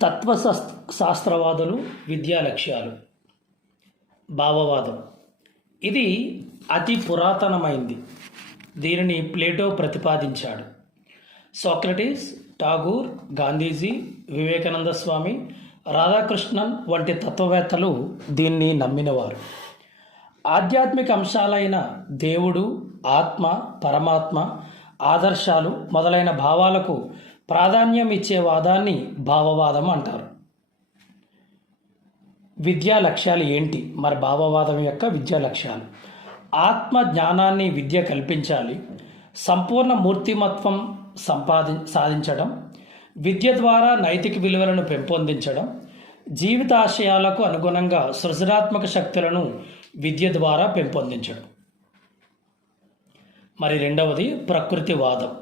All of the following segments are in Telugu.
శాస్త్రవాదులు విద్యా లక్ష్యాలు. భావవాదం ఇది అతి పురాతనమైంది. దీనిని ప్లేటో ప్రతిపాదించాడు. సోక్రటీస్, ఠాగూర్, గాంధీజీ, వివేకానంద స్వామి, రాధాకృష్ణన్ వంటి తత్వవేత్తలు దీన్ని నమ్మినవారు. ఆధ్యాత్మిక అంశాలైన దేవుడు, ఆత్మ, పరమాత్మ, ఆదర్శాలు మొదలైన భావాలకు ప్రాధాన్యం ఇచ్చే వాదాన్ని భావవాదం అంటారు. విద్యా లక్ష్యాలు ఏంటి? మరి భావవాదం యొక్క విద్యా లక్ష్యాలు: ఆత్మ జ్ఞానాన్ని విద్య కల్పించాలి, సంపూర్ణ మూర్తిమత్వం సాధించడం, విద్య ద్వారా నైతిక విలువలను పెంపొందించడం, జీవితాశయాలకు అనుగుణంగా సృజనాత్మక శక్తులను విద్య ద్వారా పెంపొందించడం. మరి రెండవది ప్రకృతివాదం.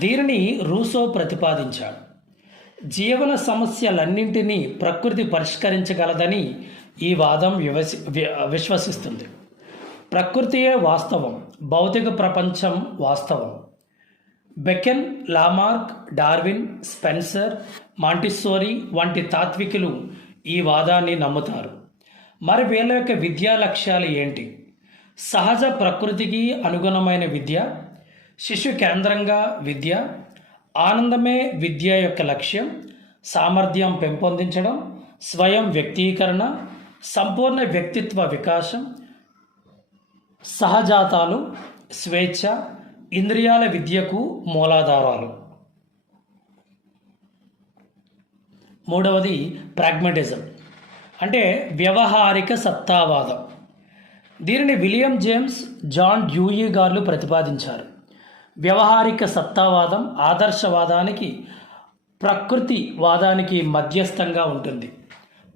దీనిని రూసో ప్రతిపాదించాడు. జీవన సమస్యలన్నింటినీ ప్రకృతి పరిష్కరించగలదని ఈ వాదం విశ్వసిస్తుంది. ప్రకృతియే వాస్తవం, భౌతిక ప్రపంచం వాస్తవం. బెకెన్, లామార్క్, డార్విన్, స్పెన్సర్, మాంటిస్సోరీ వంటి తాత్వికులు ఈ వాదాన్ని నమ్ముతారు. మరి వీళ్ళ యొక్క విద్యా లక్ష్యాలు ఏంటి? సహజ ప్రకృతికి అనుగుణమైన విద్య, శిశు కేంద్రంగా విద్య, ఆనందమే విద్య యొక్క లక్ష్యం, సామర్థ్యం పెంపొందించడం, స్వయం వ్యక్తీకరణ, సంపూర్ణ వ్యక్తిత్వ వికాసం, సహజాతాలు, స్వేచ్ఛ, ఇంద్రియాల విద్యకు మూలాధారాలు. మూడవది ప్రాగ్మటిజం, అంటే వ్యవహారిక సత్తావాదం. దీనిని విలియం జేమ్స్, జాన్ డ్యూయీ గారు ప్రతిపాదించారు. వ్యవహారిక సత్తావాదం ఆదర్శవాదానికి, ప్రకృతివాదానికి మధ్యస్థంగా ఉంటుంది.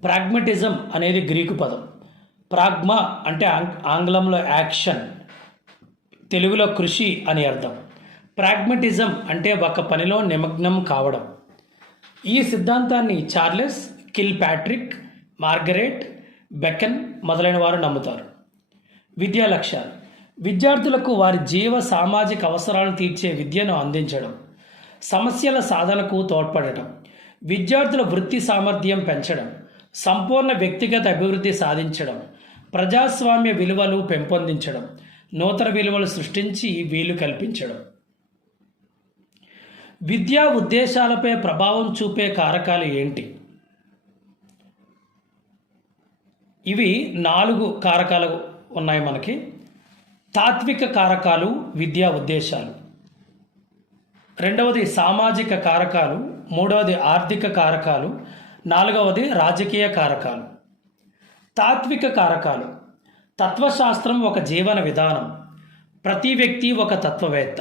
ప్రాగ్మటిజం అనేది గ్రీకు పదం. ప్రాగ్మా అంటే ఆంగ్లంలో యాక్షన్, తెలుగులో కృషి అని అర్థం. ప్రాగ్మటిజం అంటే ఒక పనిలో నిమగ్నం కావడం. ఈ సిద్ధాంతాన్ని చార్లెస్ కిల్పాట్రిక్, మార్గరెట్ బెకన్ మొదలైన వారు నమ్ముతారు. విద్యా లక్ష్యాలు: విద్యార్థులకు వారి సామాజిక అవసరాలను తీర్చే విద్యను అందించడం, సమస్యల సాధనకు తోడ్పడటం, విద్యార్థుల వృత్తి సామర్థ్యం పెంచడం, సంపూర్ణ వ్యక్తిగత అభివృద్ధి సాధించడం, ప్రజాస్వామ్య విలువలు పెంపొందించడం, నూతన విలువలు సృష్టించి వీలు కల్పించడం. విద్యా ఉద్దేశాలపై ప్రభావం చూపే కారకాలు ఏంటి? ఇవి 4 కారకాలు ఉన్నాయి మనకి. తాత్విక కారకాలు విద్యా ఉద్దేశాలు, రెండవది సామాజిక కారకాలు, మూడవది ఆర్థిక కారకాలు, నాలుగవది రాజకీయ కారకాలు. తాత్విక కారకాలు: తత్వశాస్త్రం ఒక జీవన విధానం, ప్రతి వ్యక్తి ఒక తత్వవేత్త.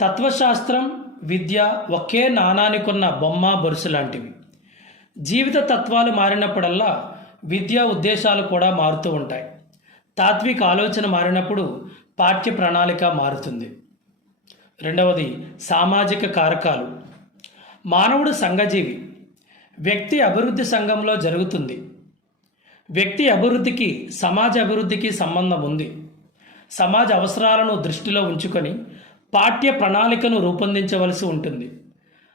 తత్వశాస్త్రం, విద్య ఒకే నాణానికున్న బొమ్మ బొరుసు లాంటివి. జీవిత తత్వాలు మారినప్పుడల్లా విద్యా ఉద్దేశాలు కూడా మారుతూ ఉంటాయి. తాత్విక ఆలోచన మారినప్పుడు పాఠ్య ప్రణాళిక మారుతుంది. రెండవది సామాజిక కారకాలు. మానవుడు సంఘజీవి. వ్యక్తి అభివృద్ధి సంఘంలో జరుగుతుంది. వ్యక్తి అభివృద్ధికి సమాజ అభివృద్ధికి సంబంధం ఉంది. సమాజ అవసరాలను దృష్టిలో ఉంచుకొని పాఠ్య ప్రణాళికను రూపొందించవలసి ఉంటుంది.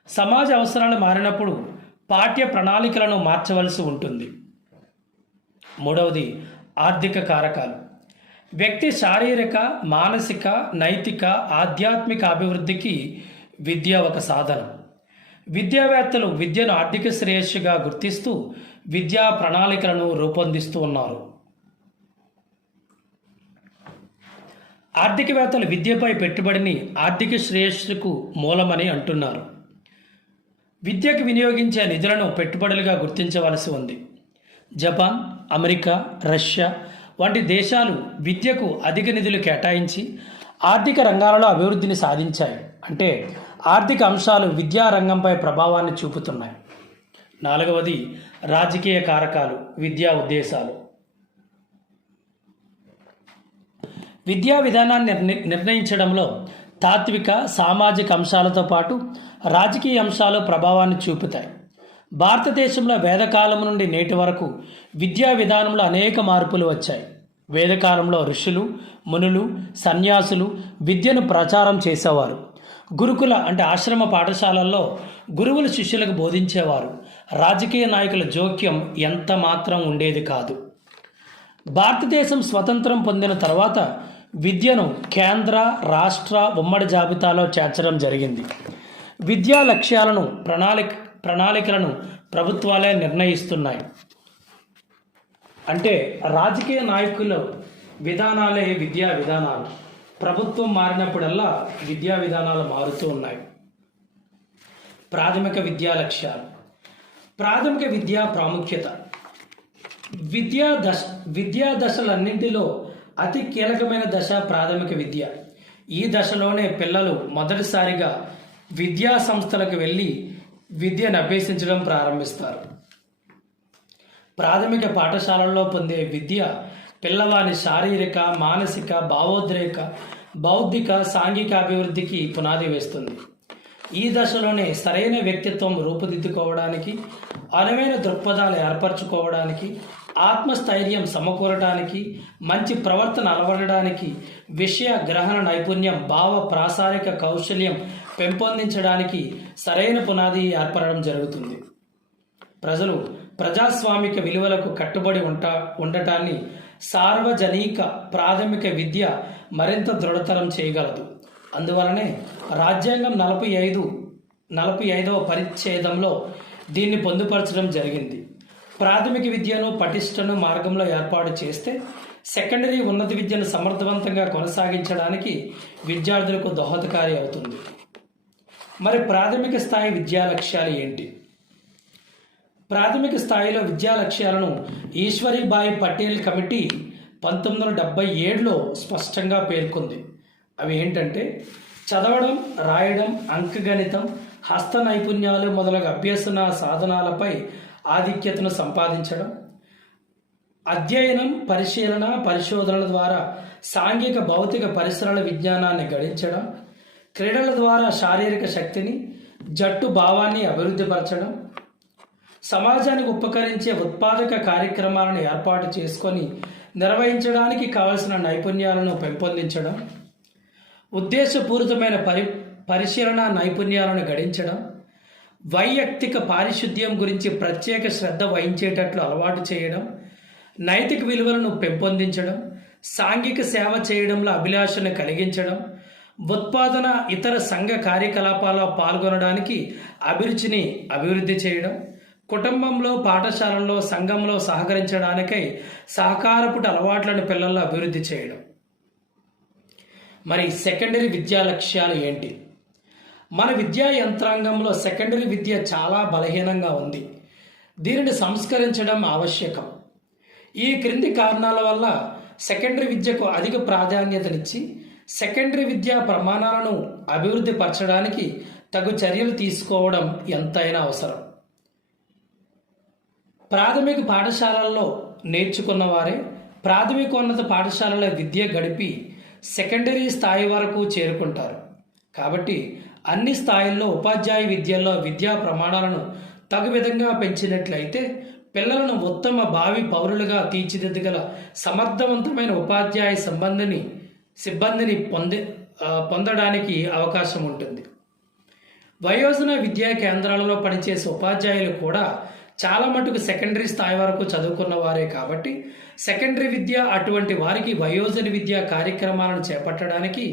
సమాజ అవసరాలు మారినప్పుడు పాఠ్య ప్రణాళికలను మార్చవలసి ఉంటుంది. మూడవది ఆర్థిక కారకాలు. వ్యక్తి శారీరక, మానసిక, నైతిక, ఆధ్యాత్మిక అభివృద్ధికి విద్య ఒక సాధనం. విద్యావేత్తలు విద్యను ఆర్థిక శ్రేయస్సుగా గుర్తిస్తూ విద్యా ప్రణాళికలను రూపొందిస్తూ ఉన్నారు. ఆర్థికవేత్తలు విద్యపై పెట్టుబడిని ఆర్థిక శ్రేయస్సుకు మూలమని అంటున్నారు. విద్యకు వినియోగించే నిధులను పెట్టుబడులుగా గుర్తించవలసి ఉంది. జపాన్, అమెరికా, రష్యా వంటి దేశాలు విద్యకు అధిక నిధులు కేటాయించి ఆర్థిక రంగాలలో అభివృద్ధిని సాధించాయి. అంటే ఆర్థిక అంశాలు విద్యా రంగంపై ప్రభావాన్ని చూపుతున్నాయి. నాలుగవది రాజకీయ కారకాలు విద్యా ఉద్దేశాలు. విద్యా విధానాన్ని నిర్ణయించడంలో తాత్విక, సామాజిక అంశాలతో పాటు రాజకీయ అంశాలు ప్రభావాన్ని చూపుతాయి. భారతదేశంలో వేదకాలం నుండి నేటి వరకు విద్యా విధానంలో అనేక మార్పులు వచ్చాయి. వేదకాలంలో ఋషులు, మునులు, సన్యాసులు విద్యను ప్రచారం చేసేవారు. గురుకుల అంటే ఆశ్రమ పాఠశాలల్లో గురువులు శిష్యులకు బోధించేవారు. రాజకీయ నాయకుల జోక్యం ఎంత మాత్రం ఉండేది కాదు. భారతదేశం స్వతంత్రం పొందిన తర్వాత విద్యను కేంద్ర, రాష్ట్ర, ఉమ్మడి జాబితాలో చేర్చడం జరిగింది. విద్యా లక్ష్యాలను, ప్రణాళికలను ప్రభుత్వాలే నిర్ణయిస్తున్నాయి. అంటే రాజకీయ నాయకుల విధానాలే విద్యా విధానాలు. ప్రభుత్వం మారినప్పుడల్లా విద్యా విధానాలు మారుతూ ఉన్నాయి. ప్రాథమిక విద్యా లక్ష్యాలు. ప్రాథమిక విద్యా ప్రాముఖ్యత. విద్యా దశలన్నింటిలో అతి కీలకమైన దశ ప్రాథమిక విద్య. ఈ దశలోనే పిల్లలు మొదటిసారిగా విద్యా సంస్థలకు వెళ్ళి విద్యను అభ్యసించడం ప్రారంభిస్తారు. ప్రాథమిక పాఠశాలల్లో పొందే విద్య పిల్లవాని శారీరక, మానసిక, భావోద్రేక, బౌద్ధిక, సాంఘిక అభివృద్ధికి పునాది వేస్తుంది. ఈ దశలోనే సరైన వ్యక్తిత్వం రూపుదిద్దుకోవడానికి, అనువైన దృక్పథాలు ఏర్పరచుకోవడానికి, ఆత్మస్థైర్యం సమకూరడానికి, మంచి ప్రవర్తన అలవడడానికి, విషయ గ్రహణ నైపుణ్యం, భావ ప్రాసారిక కౌశల్యం పెంపొందించడానికి సరైన పునాది ఏర్పడడం జరుగుతుంది. ప్రజలు ప్రజాస్వామిక విలువలకు కట్టుబడి ఉండటాన్ని సార్వజనిక ప్రాథమిక విద్య మరింత దృఢతరం చేయగలదు. అందువలనే రాజ్యాంగం 45వ పరిచ్ఛేదంలో దీన్ని పొందుపరచడం జరిగింది. ప్రాథమిక విద్యను పటిష్టను మార్గంలో ఏర్పాటు చేస్తే సెకండరీ ఉన్నత విద్యను సమర్థవంతంగా కొనసాగించడానికి విద్యార్థులకు దోహదకారి అవుతుంది. మరి ప్రాథమిక స్థాయి విద్యా లక్ష్యాలు ఏంటి? ప్రాథమిక స్థాయిలో విద్యా లక్ష్యాలను ఈశ్వరీబాయి పటేల్ కమిటీ 1977లో స్పష్టంగా పేర్కొంది. అవి ఏంటంటే చదవడం, రాయడం, అంకగణితం, హస్త నైపుణ్యాలు మొదలగు అభ్యసన సాధనాలపై ఆధిక్యతను సంపాదించడం, అధ్యయనం, పరిశీలన, పరిశోధనల ద్వారా సాంఘిక భౌతిక పరిసరాల విజ్ఞానాన్ని గడించడం, క్రీడల ద్వారా శారీరక శక్తిని, జట్టు భావాన్ని అభివృద్ధిపరచడం, సమాజానికి ఉపకరించే ఉత్పాదక కార్యక్రమాలను ఏర్పాటు చేసుకొని నిర్వహించడానికి కావలసిన నైపుణ్యాలను పెంపొందించడం, ఉద్దేశపూరితమైన పరిశీలన నైపుణ్యాలను గడించడం, వైయక్తిక పారిశుద్ధ్యం గురించి ప్రత్యేక శ్రద్ధ వహించేటట్లు అలవాటు చేయడం, నైతిక విలువలను పెంపొందించడం, సాంఘిక సేవ చేయడంలో అభిలాషను కలిగించడం, ఉత్పాదన, ఇతర సంఘ కార్యకలాపాల్లో పాల్గొనడానికి అభిరుచిని అభివృద్ధి చేయడం, కుటుంబంలో, పాఠశాలల్లో, సంఘంలో సహకరించడానికై సహకారపు అలవాట్లను పిల్లల్లో అభివృద్ధి చేయడం. మరి సెకండరీ విద్యా లక్ష్యాలు ఏంటి? మన విద్యా యంత్రాంగంలో సెకండరీ విద్య చాలా బలహీనంగా ఉంది. దీనిని సంస్కరించడం ఆవశ్యకం. ఈ క్రింది కారణాల వల్ల సెకండరీ విద్యకు అధిక ప్రాధాన్యతనిచ్చి సెకండరీ విద్యా ప్రమాణాలను అభివృద్ధి పరచడానికి తగు చర్యలు తీసుకోవడం ఎంతైనా అవసరం. ప్రాథమిక పాఠశాలల్లో నేర్చుకున్న వారే ప్రాథమికోన్నత పాఠశాలల విద్య గడిపి సెకండరీ స్థాయి వరకు చేరుకుంటారు. కాబట్టి అన్ని స్థాయిల్లో ఉపాధ్యాయ విద్యల్లో విద్యా ప్రమాణాలను తగు విధంగా పెంచినట్లయితే పిల్లలను ఉత్తమ భావి పౌరులుగా తీర్చిదిద్దగల సమర్థవంతమైన ఉపాధ్యాయ సిబ్బందిని పొందడానికి అవకాశం ఉంటుంది. వయోజన విద్యా కేంద్రాలలో పనిచేసే ఉపాధ్యాయులు కూడా చాలా మటుకు సెకండరీ స్థాయి వరకు చదువుకున్న వారే కాబట్టి సెకండరీ విద్య అటువంటి వారికి వయోజన విద్యా కార్యక్రమాలను చేపట్టడానికి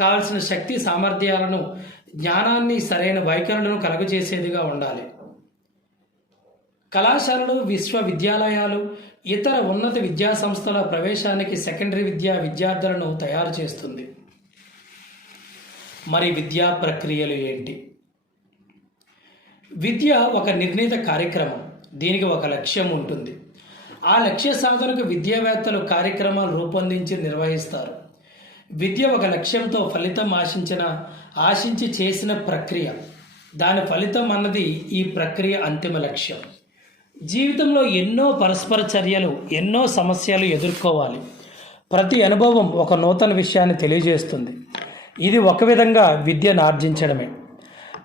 కావలసిన శక్తి సామర్థ్యాలను, జ్ఞానాన్ని, సరైన వైఖరులను కలుగజేసేదిగా ఉండాలి. కళాశాలలు, విశ్వవిద్యాలయాలు, ఇతర ఉన్నత విద్యా సంస్థల ప్రవేశానికి సెకండరీ విద్య విద్యార్థులను తయారు చేస్తుంది. మరి విద్యా ప్రక్రియలు ఏంటి? విద్య ఒక నిర్ణీత కార్యక్రమం. దీనికి ఒక లక్ష్యం ఉంటుంది. ఆ లక్ష్య సాధనకు విద్యావేత్తలు కార్యక్రమాలు రూపొందించి నిర్వహిస్తారు. విద్య ఒక లక్ష్యంతో ఫలితం ఆశించి చేసిన ప్రక్రియ. దాని ఫలితం అన్నది ఈ ప్రక్రియ అంతిమ లక్ష్యం. జీవితంలో ఎన్నో పరస్పర చర్యలు, ఎన్నో సమస్యలు ఎదుర్కోవాలి. ప్రతి అనుభవం ఒక నూతన విషయాన్ని తెలియజేస్తుంది. ఇది ఒక విధంగా విద్యను ఆర్జించడమే.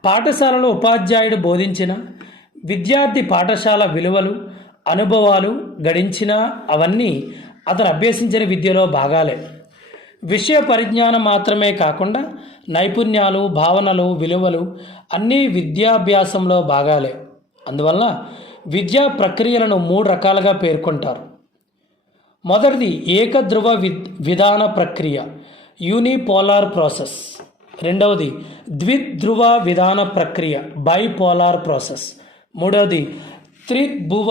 పాఠశాలలో ఉపాధ్యాయుడు బోధించిన, విద్యార్థి పాఠశాల విలువలు, అనుభవాలు గడించినా అవన్నీ అతను అభ్యసించిన విద్యలో భాగాలే. విషయ పరిజ్ఞానం మాత్రమే కాకుండా నైపుణ్యాలు, భావనలు, విలువలు అన్నీ విద్యాభ్యాసంలో భాగాలే. అందువల్ల విద్యా ప్రక్రియలను 3 రకాలుగా పేర్కొంటారు. మొదటిది ఏకధ్రువ విధాన ప్రక్రియ, యూనిపోలార్ ప్రాసెస్. రెండవది ద్విధ్రువ విధాన ప్రక్రియ, బైపోలార్ ప్రాసెస్. మూడవది త్రిభువ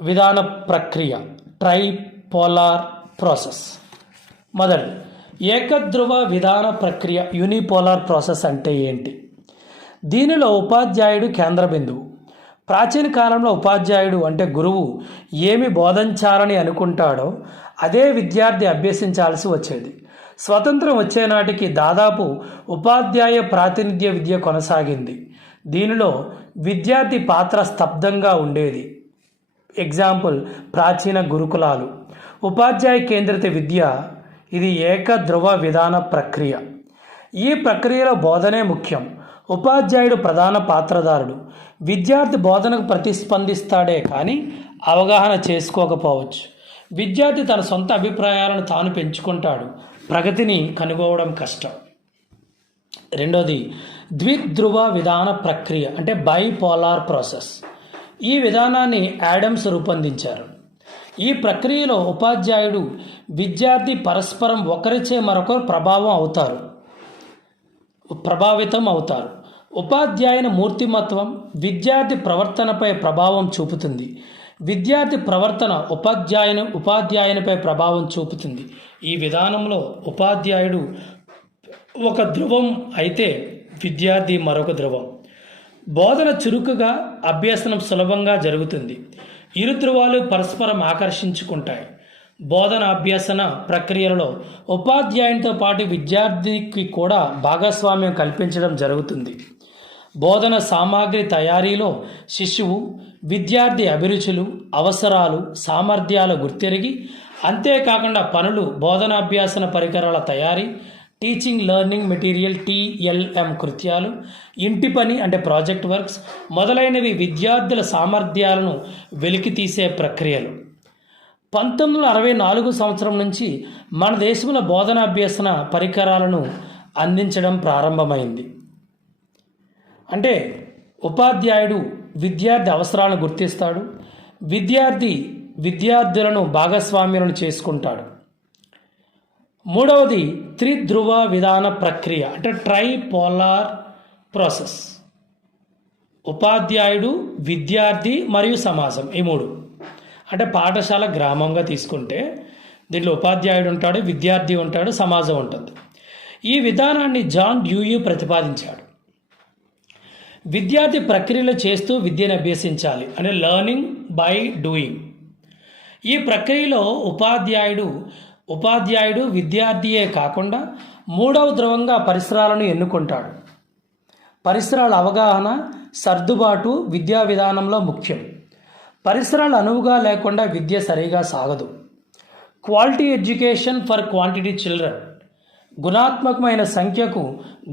విధాన ప్రక్రియ, ట్రైపోలార్ ప్రాసెస్. మొదటి ఏకధ్రువ విధాన ప్రక్రియ, యూనిపోలార్ ప్రాసెస్ అంటే ఏంటి? దీనిలో ఉపాధ్యాయుడు కేంద్ర బిందువు. ప్రాచీన కాలంలో ఉపాధ్యాయుడు అంటే గురువు ఏమి బోధించాలని అనుకుంటాడో అదే విద్యార్థి అభ్యసించాల్సి వచ్చేది. స్వతంత్రం వచ్చే నాటికి దాదాపు ఉపాధ్యాయ ప్రాతినిధ్య విద్య కొనసాగింది. దీనిలో విద్యార్థి పాత్ర స్తబ్దంగా ఉండేది. ఎగ్జాంపుల్ ప్రాచీన గురుకులాలు. ఉపాధ్యాయ కేంద్రిత విద్య ఇది ఏకధ్రువ విధాన ప్రక్రియ. ఈ ప్రక్రియలో బోధనే ముఖ్యం. ఉపాధ్యాయుడు ప్రధాన పాత్రధారుడు. విద్యార్థి బోధనకు ప్రతిస్పందిస్తాడే కానీ అవగాహన చేసుకోకపోవచ్చు. విద్యార్థి తన సొంత అభిప్రాయాలను తాను పెంచుకుంటాడు. ప్రగతిని కనుగొనడం కష్టం. రెండోది ద్విధ్రువ విధాన ప్రక్రియ అంటే బైపోలార్ ప్రాసెస్. ఈ విధానాన్ని యాడమ్స్ రూపొందించారు. ఈ ప్రక్రియలో ఉపాధ్యాయుడు, విద్యార్థి పరస్పరం ఒకరిచే మరొకరు ప్రభావితం అవుతారు. ఉపాధ్యాయుని మూర్తిమత్వం విద్యార్థి ప్రవర్తనపై ప్రభావం చూపుతుంది. విద్యార్థి ప్రవర్తన ఉపాధ్యాయునిపై ప్రభావం చూపుతుంది. ఈ విధానంలో ఉపాధ్యాయుడు ఒక ధ్రువం అయితే విద్యార్థి మరొక ధ్రువం. బోధన చురుకుగా, అభ్యసనం సులభంగా జరుగుతుంది. ఇరు ధ్రువాలు పరస్పరం ఆకర్షించుకుంటాయి. బోధన అభ్యసన ప్రక్రియలలో ఉపాధ్యాయునితో పాటు విద్యార్థికి కూడా భాగస్వామ్యం కల్పించడం జరుగుతుంది. బోధన సామాగ్రి తయారీలో శిశువు, విద్యార్థి అభిరుచులు, అవసరాలు, సామర్థ్యాలు గుర్తెరిగి, అంతేకాకుండా పనులు, బోధనాభ్యాసన పరికరాల తయారీ, టీచింగ్ లెర్నింగ్ మెటీరియల్ TLM కృత్యాలు, ఇంటి పని అంటే ప్రాజెక్ట్ వర్క్స్ మొదలైనవి విద్యార్థుల సామర్థ్యాలను వెలికితీసే ప్రక్రియలు. 1964 సంవత్సరం నుంచి మన దేశంలో బోధనాభ్యసన పరికరాలను అందించడం ప్రారంభమైంది. అంటే ఉపాధ్యాయుడు విద్యార్థి అవసరాలను గుర్తిస్తాడు. విద్యార్థులను భాగస్వామ్యులను చేసుకుంటాడు. మూడవది త్రిధ్రువ విధాన ప్రక్రియ అంటే ట్రైపోలార్ ప్రాసెస్. ఉపాధ్యాయుడు, విద్యార్థి మరియు సమాజం, ఈ 3. అంటే పాఠశాల గ్రామంగా తీసుకుంటే దీంట్లో ఉపాధ్యాయుడు ఉంటాడు, విద్యార్థి ఉంటాడు, సమాజం ఉంటుంది. ఈ విధానాన్ని జాన్ డ్యూయీ ప్రతిపాదించాడు. విద్యార్థి ప్రక్రియలు చేస్తూ విద్యను అభ్యసించాలి అంటే లెర్నింగ్ బై డూయింగ్. ఈ ప్రక్రియలో ఉపాధ్యాయుడు విద్యార్థియే కాకుండా 3వ ధ్రువంగా పరిసరాలను ఎన్నుకుంటాడు. పరిసరాల అవగాహన, సర్దుబాటు విద్యా విధానంలో ముఖ్యం. పరిసరాలు అనువుగా లేకుండా విద్య సరిగా సాగదు. Quality education for quantity children. గుణాత్మకమైన సంఖ్యకు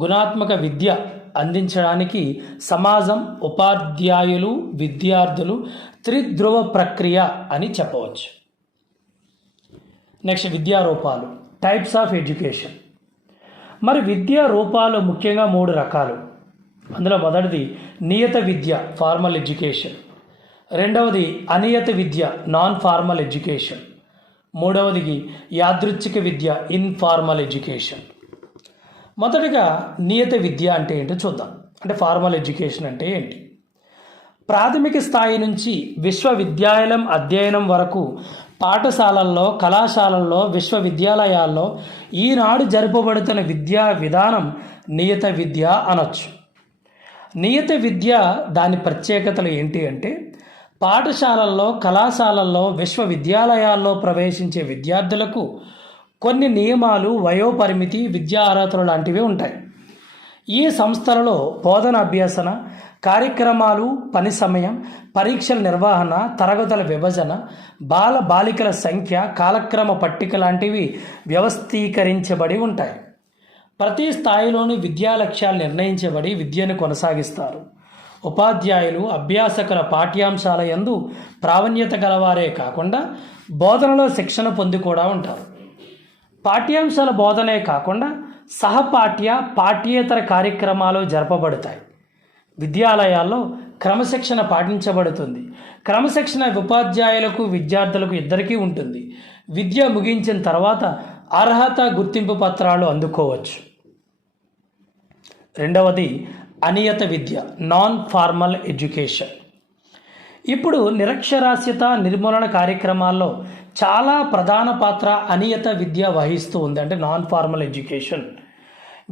గుణాత్మక విద్య అందించడానికి సమాజం, ఉపాధ్యాయులు, విద్యార్థులు త్రిధ్రువ ప్రక్రియ అని చెప్పవచ్చు. నెక్స్ట్ విద్యా రూపాలు, టైప్స్ ఆఫ్ ఎడ్యుకేషన్. మరి విద్యా రూపాలు ముఖ్యంగా 3 రకాలు. అందులో మొదటిది నియత విద్య, ఫార్మల్ ఎడ్యుకేషన్. రెండవది అనియత విద్య, నాన్ ఫార్మల్ ఎడ్యుకేషన్. మూడవది యాదృచ్ఛిక విద్య, ఇన్ఫార్మల్ ఎడ్యుకేషన్. మొదటగా నియత విద్య అంటే ఏంటో చూద్దాం. అంటే ఫార్మల్ ఎడ్యుకేషన్ అంటే ఏంటి? ప్రాథమిక స్థాయి నుంచి విశ్వవిద్యాలయం అధ్యయనం వరకు పాఠశాలల్లో, కళాశాలల్లో, విశ్వవిద్యాలయాల్లో ఈనాడు జరుపబడుతున్న విద్యా విధానం నియత విద్య అనొచ్చు. నియత విద్య దాని ప్రత్యేకతలు ఏంటి అంటే పాఠశాలల్లో, కళాశాలల్లో, విశ్వవిద్యాలయాల్లో ప్రవేశించే విద్యార్థులకు కొన్ని నియమాలు, వయోపరిమితి, విద్యా అర్హతలు లాంటివి ఉంటాయి. ఈ సంస్థలలో బోధన అభ్యసన కార్యక్రమాలు, పని సమయం, పరీక్షల నిర్వహణ, తరగతుల విభజన, బాలికల సంఖ్య, కాలక్రమ పట్టిక లాంటివి వ్యవస్థీకరించబడి ఉంటాయి. ప్రతి స్థాయిలోని విద్యా లక్ష్యాలు నిర్ణయించబడి విద్యను కొనసాగిస్తారు. ఉపాధ్యాయులు, అభ్యాసకుల పాఠ్యాంశాల యందు ప్రావీణ్యత గలవారే కాకుండా బోధనలో శిక్షణ పొంది కూడా ఉంటారు. పాఠ్యాంశాల బోధనే కాకుండా సహపాఠ్య పాఠ్యేతర కార్యక్రమాలు జరపబడతాయి. విద్యాలయాల్లో క్రమశిక్షణ పాటించబడుతుంది. క్రమశిక్షణ ఉపాధ్యాయులకు విద్యార్థులకు ఇద్దరికీ ఉంటుంది. విద్య ముగించిన తర్వాత అర్హత గుర్తింపు పత్రాలు అందుకోవచ్చు. రెండవది అనియత విద్య, నాన్ ఫార్మల్ ఎడ్యుకేషన్. ఇప్పుడు నిరక్షరాస్యత నిర్మూలన కార్యక్రమాల్లో చాలా ప్రధాన పాత్ర అనియత విద్య వహిస్తూ ఉంది, అంటే నాన్ ఫార్మల్ ఎడ్యుకేషన్.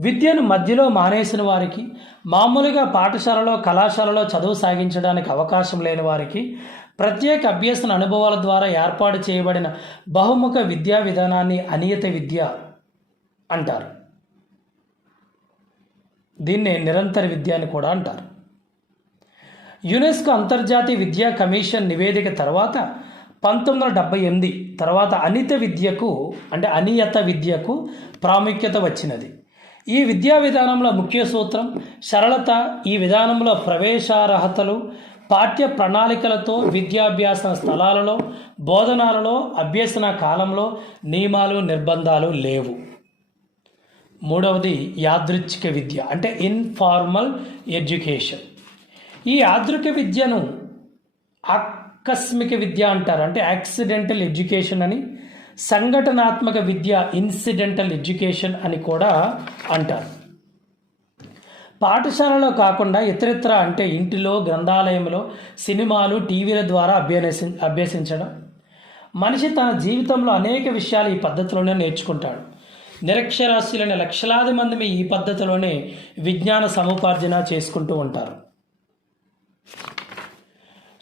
విద్యను మధ్యలో మానేసిన వారికి, మామూలుగా పాఠశాలలో కళాశాలలో చదువు సాగించడానికి అవకాశం లేని వారికి ప్రత్యేక అభ్యసన అనుభవాల ద్వారా ఏర్పాటు చేయబడిన బహుముఖ విద్యా విధానాన్ని అనియత విద్య అంటారు. దీన్నే నిరంతర విద్య అని కూడా అంటారు. యునెస్కో అంతర్జాతీయ విద్యా కమిషన్ నివేదిక తర్వాత 1978 తర్వాత అనియత విద్యకు ప్రాముఖ్యత వచ్చినది. ఈ విద్యా విధానంలో ముఖ్య సూత్రం సరళత. ఈ విధానంలో ప్రవేశార్హతలు, పాఠ్య ప్రణాళికలతో విద్యాభ్యాసన స్థలాలలో, బోధనాలలో, అభ్యసన కాలంలో నియమాలు నిర్బంధాలు లేవు. మూడవది యాదృచ్ఛిక విద్య, అంటే ఇన్ఫార్మల్ ఎడ్యుకేషన్. ఈ యాదృక విద్యను ఆకస్మిక విద్య అంటారు, అంటే యాక్సిడెంటల్ ఎడ్యుకేషన్ అని. సంఘటనాత్మక విద్య ఇన్సిడెంటల్ ఎడ్యుకేషన్ అని కూడా అంటారు. పాఠశాలలో కాకుండా ఇతరత్ర, అంటే ఇంటిలో, గ్రంథాలయంలో, సినిమాలు, టీవీల ద్వారా అభ్యసించడం. మనిషి తన జీవితంలో అనేక విషయాలు ఈ పద్ధతిలోనే నేర్చుకుంటాడు. నిరక్షరాస్యులైన లక్షలాది మంది ఈ పద్ధతిలోనే విజ్ఞాన సముపార్జన చేసుకుంటూ ఉంటారు.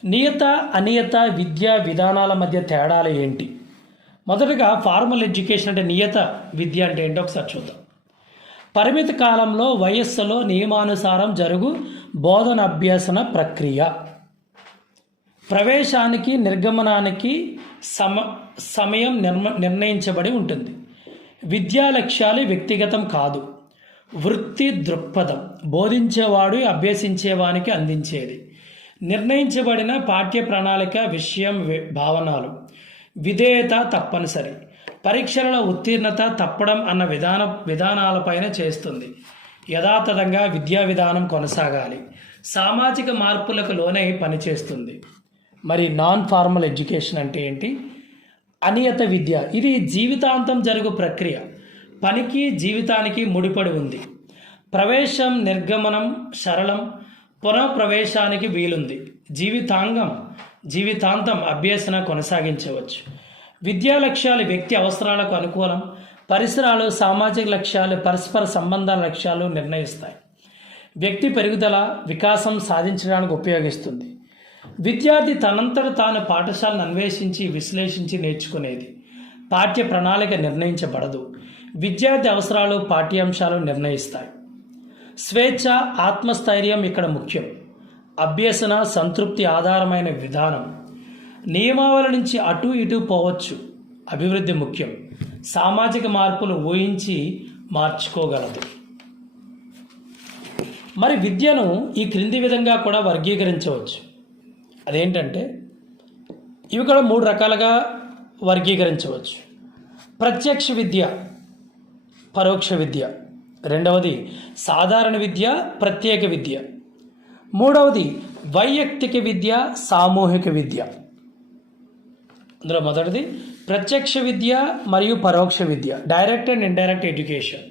నియత అనియత విద్యా విధానాల మధ్య తేడాలు ఏంటి? మొదటగా ఫార్మల్ ఎడ్యుకేషన్, అంటే నియత విద్య అంటే ఏంటో ఒకసారి చూద్దాం. పరిమిత కాలంలో వయస్సులో నియమానుసారం జరుగు బోధన అభ్యసన ప్రక్రియ. ప్రవేశానికి నిర్గమనానికి సమయం నిర్ణయించబడి ఉంటుంది. విద్యా లక్ష్యాలు వ్యక్తిగతం కాదు, వృత్తి దృక్పథం. బోధించేవాడు అభ్యసించేవానికి అందించేది. నిర్ణయించబడిన పాఠ్య ప్రణాళిక, విషయం, భావనలు. విధేయత తప్పనిసరి. పరీక్షలలో ఉత్తీర్ణత తప్పడం అన్న విధానాలపైన చేస్తుంది. యథాతథంగా విద్యా విధానం కొనసాగాలి. సామాజిక మార్పులకు లోనై పనిచేస్తుంది. మరి నాన్ ఫార్మల్ ఎడ్యుకేషన్ అంటే ఏంటి? అనియత విద్య. ఇది జీవితాంతం జరుగు ప్రక్రియ. పనికి జీవితానికి ముడిపడి ఉంది. ప్రవేశం నిర్గమనం సరళం, పునఃప్రవేశానికి వీలుంది. జీవితాంతం అభ్యసన కొనసాగించవచ్చు. విద్యా లక్ష్యాలు వ్యక్తి అవసరాలకు అనుకూలం. పరిసరాలు, సామాజిక లక్ష్యాలు పరస్పర సంబంధాల లక్ష్యాలు నిర్ణయిస్తాయి. వ్యక్తి పెరుగుదల, వికాసం సాధించడానికి ఉపయోగిస్తుంది. విద్యార్థి తనంతట తాను పాఠశాలను అన్వేషించి విశ్లేషించి నేర్చుకునేది. పాఠ్య ప్రణాళిక నిర్ణయించబడదు. విద్యార్థి అవసరాలు పాఠ్యాంశాలు నిర్ణయిస్తాయి. స్వేచ్ఛ, ఆత్మస్థైర్యం ఇక్కడ ముఖ్యం. అభ్యసన సంతృప్తి ఆధారమైన విధానం. నియమావళి నుంచి అటు ఇటు పోవచ్చు. అభివృద్ధి ముఖ్యం. సామాజిక మార్పులు ఊహించి మార్చుకోగలదు. మరి విద్యను ఈ క్రింది విధంగా కూడా వర్గీకరించవచ్చు. అదేంటంటే ఇవి కూడా 3 రకాలుగా వర్గీకరించవచ్చు. ప్రత్యక్ష విద్య, పరోక్ష విద్య. రెండవది సాధారణ విద్య, ప్రత్యేక విద్య. మూడవది వైయక్తిక విద్య, సామూహిక విద్య. అందులో మొదటిది ప్రత్యక్ష విద్య మరియు పరోక్ష విద్య, డైరెక్ట్ అండ్ ఇండైరెక్ట్ ఎడ్యుకేషన్.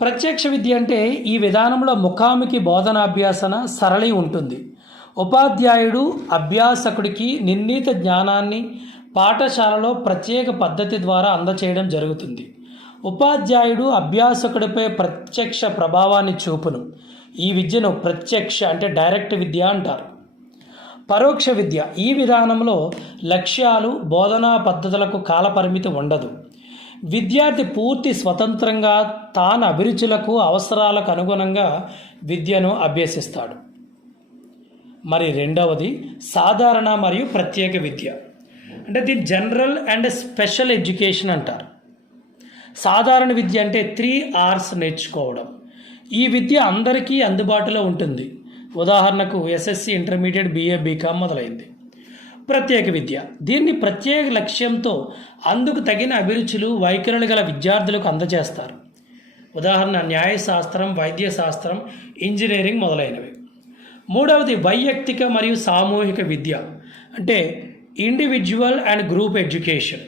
ప్రత్యక్ష విద్య అంటే ఈ విధానంలో ముఖాముఖి బోధనాభ్యాసన సరళి ఉంటుంది. ఉపాధ్యాయుడు అభ్యాసకుడికి నిర్ణీత జ్ఞానాన్ని పాఠశాలలో ప్రత్యేక పద్ధతి ద్వారా అందచేయడం జరుగుతుంది. ఉపాధ్యాయుడు అభ్యాసకుడిపై ప్రత్యక్ష ప్రభావాన్ని చూపును. ఈ విద్యను ప్రత్యక్ష అంటే డైరెక్ట్ విద్య అంటారు. పరోక్ష విద్య ఈ విధానంలో లక్ష్యాలు, బోధనా పద్ధతులకు కాలపరిమితి ఉండదు. విద్యార్థి పూర్తి స్వతంత్రంగా తాను అభిరుచులకు, అవసరాలకు అనుగుణంగా విద్యను అభ్యసిస్తాడు. మరి రెండవది సాధారణ మరియు ప్రత్యేక విద్య, అంటే దీన్ని జనరల్ అండ్ స్పెషల్ ఎడ్యుకేషన్ అంటారు. సాధారణ విద్య అంటే 3 R's నేర్చుకోవడం. ఈ విద్య అందరికీ అందుబాటులో ఉంటుంది. ఉదాహరణకు ఎస్ఎస్సి, ఇంటర్మీడియట్, BA, BCom మొదలైంది. ప్రత్యేక విద్య దీన్ని ప్రత్యేక లక్ష్యంతో అందుకు తగిన అభిరుచులు వైఖరులు గల విద్యార్థులకు అందజేస్తారు. ఉదాహరణ న్యాయశాస్త్రం, వైద్యశాస్త్రం, ఇంజనీరింగ్ మొదలైనవి. మూడవది వైయక్తిక మరియు సామూహిక విద్య అంటే ఇండివిజువల్ అండ్ గ్రూప్ ఎడ్యుకేషన్.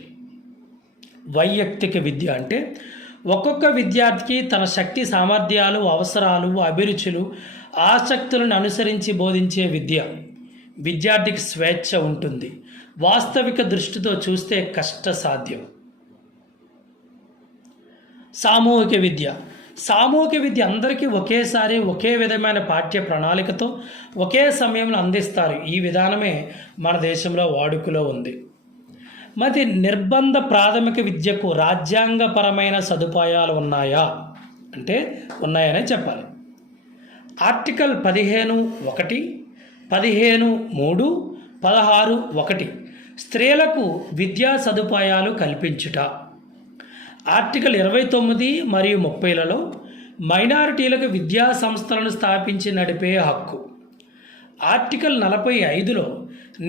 వైయక్తిక విద్య అంటే ఒక్కొక్క విద్యార్థికి తన శక్తి సామర్థ్యాలు, అవసరాలు, అభిరుచులు, ఆసక్తులను అనుసరించి బోధించే విద్య. విద్యార్థికి స్వేచ్ఛ ఉంటుంది. వాస్తవిక దృష్టితో చూస్తే కష్టసాధ్యం. సామూహిక విద్య. సామూహిక విద్య అందరికీ ఒకేసారి ఒకే విధమైన పాఠ్య ప్రణాళికతో ఒకే సమయంలో అందిస్తారు. ఈ విధానమే మన దేశంలో వాడుకలో ఉంది. మరి నిర్బంధ ప్రాథమిక విద్యకు రాజ్యాంగపరమైన సదుపాయాలు ఉన్నాయా అంటే ఉన్నాయనే చెప్పాలి. ఆర్టికల్ 15(1), 15(3), 16(1) స్త్రీలకు విద్యా సదుపాయాలు కల్పించుట. ఆర్టికల్ 29 మరియు 30లలో మైనారిటీలకు విద్యా సంస్థలను స్థాపించి నడిపే హక్కు. ఆర్టికల్ 45లో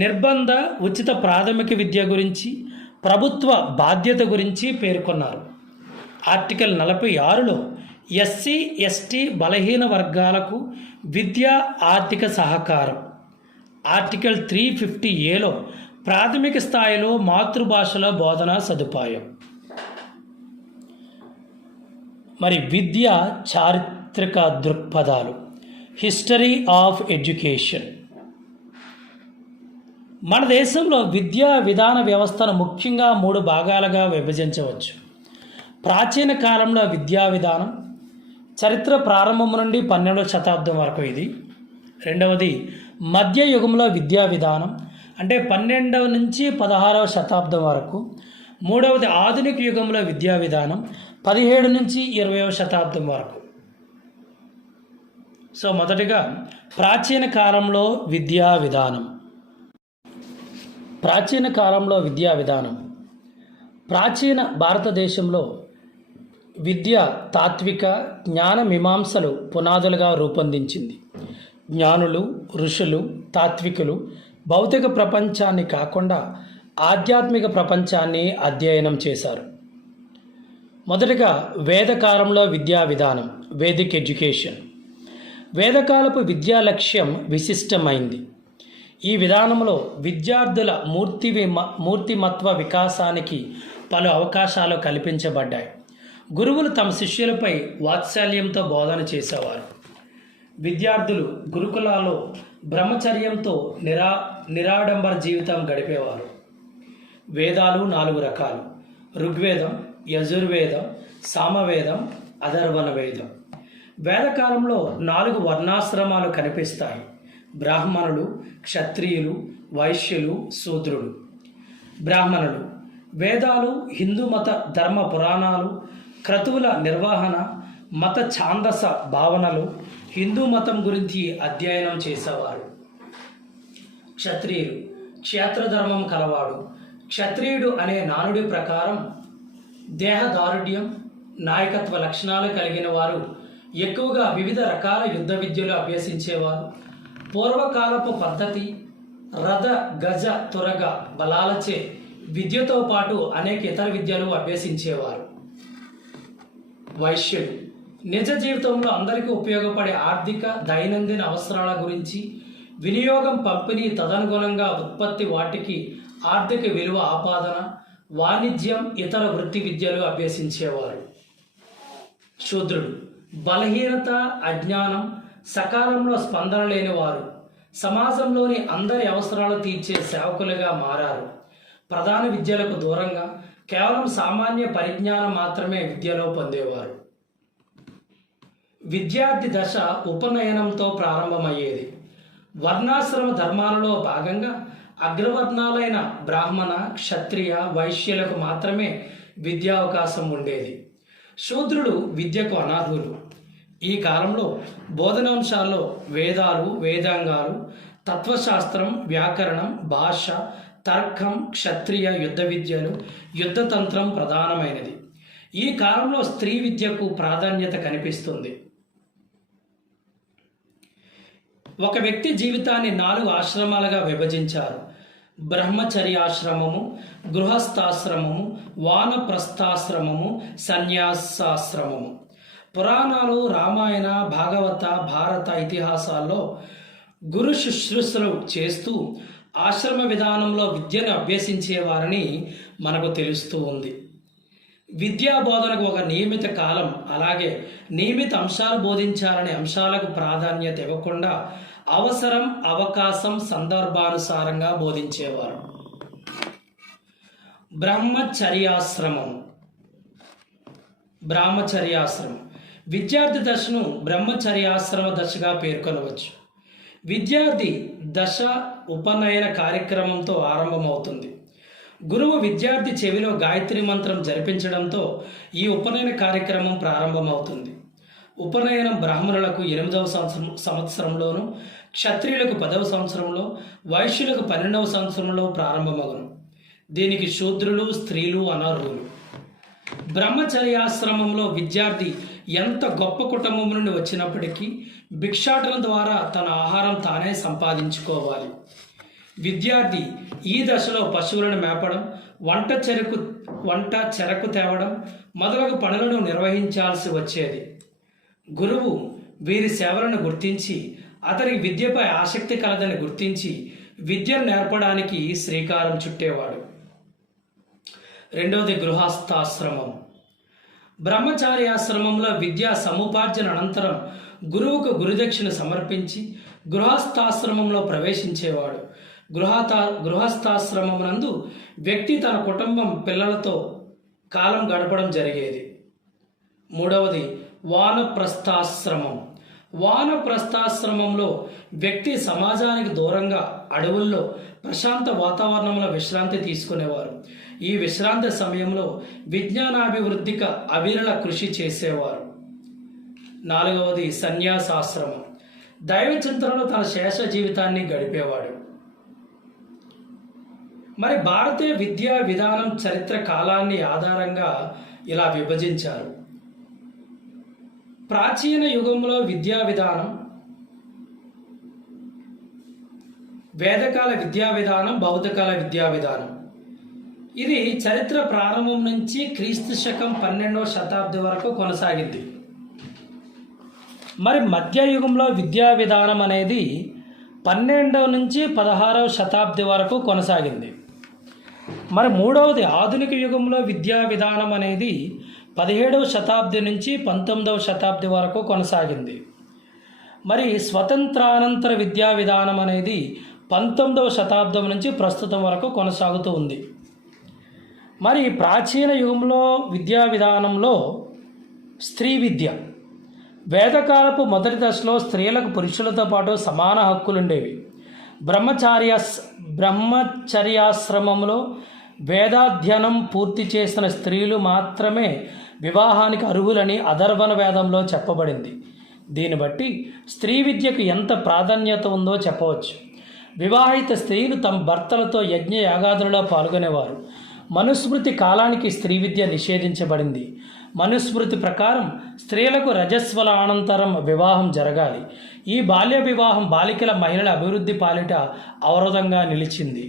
నిర్బంధ ఉచిత ప్రాథమిక విద్య గురించి, ప్రభుత్వ బాధ్యత గురించి పేర్కొన్నారు. ఆర్టికల్ 46లో ఎస్సీ, ఎస్టీ, బలహీన వర్గాలకు విద్యా ఆర్థిక సహకారం. ఆర్టికల్ 350(a)లో ప్రాథమిక స్థాయిలో మాతృభాషలో బోధనా సదుపాయం. మరి విద్య చారిత్రక దృక్పథాలు. History of education. మన దేశంలో విద్యా విధాన వ్యవస్థను ముఖ్యంగా 3 భాగాలుగా విభజించవచ్చు. ప్రాచీన కాలంలో విద్యా విధానం, చరిత్ర ప్రారంభం నుండి 12వ శతాబ్దం వరకు ఇది. రెండవది మధ్యయుగంలో విద్యా విధానం అంటే 12వ నుంచి 16వ శతాబ్దం వరకు. మూడవది ఆధునిక యుగంలో విద్యా విధానం 17 నుంచి 20వ శతాబ్దం వరకు. సో మొదటిగా ప్రాచీన కాలంలో విద్యా విధానం. ప్రాచీన కాలంలో విద్యా విధానం. ప్రాచీన భారతదేశంలో విద్య తాత్విక జ్ఞాన మీమాంసలు పునాదులుగా రూపొందించింది. జ్ఞానులు, ఋషులు, తాత్వికులు భౌతిక ప్రపంచాన్ని కాకుండా ఆధ్యాత్మిక ప్రపంచాన్ని అధ్యయనం చేశారు. మొదటగా వేదకాలంలో విద్యా విధానం, వేదిక్ ఎడ్యుకేషన్. వేదకాలపు విద్యా లక్ష్యం విశిష్టమైంది. ఈ విధానంలో విద్యార్థుల మూర్తిమత్వ వికాసానికి పలు అవకాశాలు కల్పించబడ్డాయి. గురువులు తమ శిష్యులపై వాత్సల్యంతో బోధన చేసేవారు. విద్యార్థులు గురుకులాల్లో బ్రహ్మచర్యంతో నిరాడంబర జీవితం గడిపేవారు. వేదాలు 4 రకాలు: ఋగ్వేదం, యజుర్వేదం, సామవేదం, అథర్వణ వేదం. వేదకాలంలో 4 వర్ణాశ్రమాలు కనిపిస్తాయి: బ్రాహ్మణులు, క్షత్రియులు, వైశ్యులు, శూద్రులు. బ్రాహ్మణులు వేదాలు, హిందూ మత ధర్మ పురాణాలు, క్రతువుల నిర్వహణ, మత ఛాందస భావనలు, హిందూ మతం గురించి అధ్యయనం చేసేవారు. క్షత్రియులు క్షేత్రధర్మం కలవాడు. క్షత్రియుడు అనే నానుడి ప్రకారం దేహదారుఢ్యం, నాయకత్వ లక్షణాలు కలిగిన వారు ఎక్కువగా వివిధ రకాల యుద్ధ విద్యలు అభ్యసించేవారు. పూర్వకాలపు పద్ధతి రథ, గజ, తురగ బలాలచే విద్యతో పాటు అనేక ఇతర విద్యలు అభ్యసించేవారు. వైశ్యులు నిజ జీవితంలో అందరికీ ఉపయోగపడే ఆర్థిక దైనందిన అవసరాల గురించి, వినియోగం, పంపిణీ, తదనుగుణంగా ఉత్పత్తి, వాటికి ఆర్థిక విలువ ఆపాదన, వాణిజ్యం, ఇతర వృత్తి విద్యలు అభ్యసించేవారు. శూద్రుడు బలహీనత, అజ్ఞానం, సకాలంలో స్పందన లేని వారు సమాజంలోని అందరి అవసరాలు తీర్చే సేవకులుగా మారారు. ప్రధాన విద్యలకు దూరంగా కేవలం సామాన్య పరిజ్ఞానం మాత్రమే విద్యలో పొందేవారు. విద్యార్థి దశ ఉపనయనంతో ప్రారంభమయ్యేది. వర్ణాశ్రమ ధర్మాలలో భాగంగా అగ్రవర్ణాలైన బ్రాహ్మణ, క్షత్రియ, వైశ్యులకు మాత్రమే విద్యావకాశం ఉండేది. శూద్రుడు విద్యకు అనర్హులు. ఈ కాలంలో బోధనాంశాల్లో వేదాలు, వేదాంగాలు, తత్వశాస్త్రం, వ్యాకరణం, భాష, తర్కం, క్షత్రియ యుద్ధ విద్యలు, యుద్ధతంత్రం ప్రధానమైనది. ఈ కాలంలో స్త్రీ విద్యకు ప్రాధాన్యత కనిపిస్తుంది. ఒక వ్యక్తి జీవితాన్ని 4 ఆశ్రమాలుగా విభజించారు: బ్రహ్మచర్యాశ్రమము, గృహస్థాశ్రమము, వానప్రస్థాశ్రమము, సన్యాసాశ్రమము. పురాణాలు, రామాయణ, భాగవత, భారత ఇతిహాసాల్లో గురు శుశ్రూషలు చేస్తూ ఆశ్రమ విధానంలో విద్యను అభ్యసించేవారని మనకు తెలుస్తూ ఉంది. విద్యా బోధనకు ఒక నియమిత కాలం, అలాగే నియమిత అంశాలు బోధించాలనే అంశాలకు ప్రాధాన్యత ఇవ్వకుండా అవసరం, అవకాశం, సందర్భానుసారంగా బోధించేవారు. బ్రహ్మచర్యాశ్రమం. విద్యార్థి దశను బ్రహ్మచర్యాశ్రమ దశగా పేర్కొనవచ్చు. విద్యార్థి దశ ఉపనయన కార్యక్రమంతో ఆరంభమవుతుంది. గురువు విద్యార్థి చెవిలో గాయత్రి మంత్రం జరిపించడంతో ఈ ఉపనయన కార్యక్రమం ప్రారంభమవుతుంది. ఉపనయనం బ్రాహ్మణులకు 8వ సంవత్సరంలోను, క్షత్రియులకు 10వ సంవత్సరంలో, వైశ్యులకు 12వ సంవత్సరంలో ప్రారంభమగును. దీనికి శూద్రులు, స్త్రీలు అనర్హులు. బ్రహ్మచర్యాశ్రమంలో విద్యార్థి ఎంత గొప్ప కుటుంబం నుండి వచ్చినప్పటికీ భిక్షాటన ద్వారా తన ఆహారం తానే సంపాదించుకోవాలి. విద్యార్థి ఈ దశలో పశువులను మేపడం, వంట చెరకు తేవడం మొదలగు పనులను నిర్వహించాల్సి వచ్చేది. గురువు వీరి సేవలను గుర్తించి అతనికి విద్యపై ఆసక్తి కలదని గుర్తించి విద్యను నేర్పడానికి శ్రీకారం చుట్టేవాడు. రెండవది గృహస్థాశ్రమం. బ్రహ్మచార్యాశ్రమంలో విద్యా సముపార్జన అనంతరం గురువుకు గురుదక్షిణ సమర్పించి గృహస్థాశ్రమంలో ప్రవేశించేవాడు. గృహస్థాశ్రమమునందు వ్యక్తి తన కుటుంబం, పిల్లలతో కాలం గడపడం జరిగేది. మూడవది వానప్రస్థాశ్రమం. వానప్రస్థాశ్రమంలో వ్యక్తి సమాజానికి దూరంగా అడవుల్లో ప్రశాంత వాతావరణంలో విశ్రాంతి తీసుకునేవారు. ఈ విశ్రాంతి సమయంలో విజ్ఞానాభివృద్ధికి అవిరళ కృషి చేసేవారు. నాలుగవది సన్యాసాశ్రమం. దైవ చింతనలో తన శేష జీవితాన్ని గడిపేవాడు. మరి భారతీయ విద్యా విధానం చరిత్ర కాలాన్ని ఆధారంగా ఇలా విభజించారు. ప్రాచీన యుగంలో విద్యా విధానం, వేదకాల విద్యా విధానం, బౌద్ధకాల విద్యా విధానం. ఇది చరిత్ర ప్రారంభం నుంచి క్రీస్తు శకం 12వ శతాబ్ది వరకు కొనసాగింది. మరి మధ్యయుగంలో విద్యా విధానం అనేది 12వ నుంచి 16వ శతాబ్ది వరకు కొనసాగింది. మరి మూడవది ఆధునిక యుగంలో విద్యా విధానం అనేది 17వ శతాబ్ది నుంచి 19వ శతాబ్ది వరకు కొనసాగింది. మరి స్వతంత్రానంతర విద్యా విధానం అనేది 19వ శతాబ్దం నుంచి ప్రస్తుతం వరకు కొనసాగుతూ ఉంది. మరి ప్రాచీన యుగంలో విద్యా విధానంలో స్త్రీ విద్య. వేదకాలపు మొదటి దశలో స్త్రీలకు పురుషులతో పాటు సమాన హక్కులుండేవి. బ్రహ్మచర్యాశ్రమంలో వేదాధ్యయనం పూర్తి చేసిన స్త్రీలు మాత్రమే వివాహానికి అర్హులని అథర్వణ వేదంలో చెప్పబడింది. దీన్ని బట్టి స్త్రీ విద్యకు ఎంత ప్రాధాన్యత ఉందో చెప్పవచ్చు. వివాహిత స్త్రీలు తమ భర్తలతో యజ్ఞ యాగాదులలో పాల్గొనేవారు. మనుస్మృతి కాలానికి స్త్రీ విద్య నిషేధించబడింది. మనుస్మృతి ప్రకారం స్త్రీలకు రజస్వల అనంతరం వివాహం జరగాలి. ఈ బాల్య వివాహం బాలికల, మహిళల అభివృద్ధి పాలిట అవరోధంగా నిలిచింది.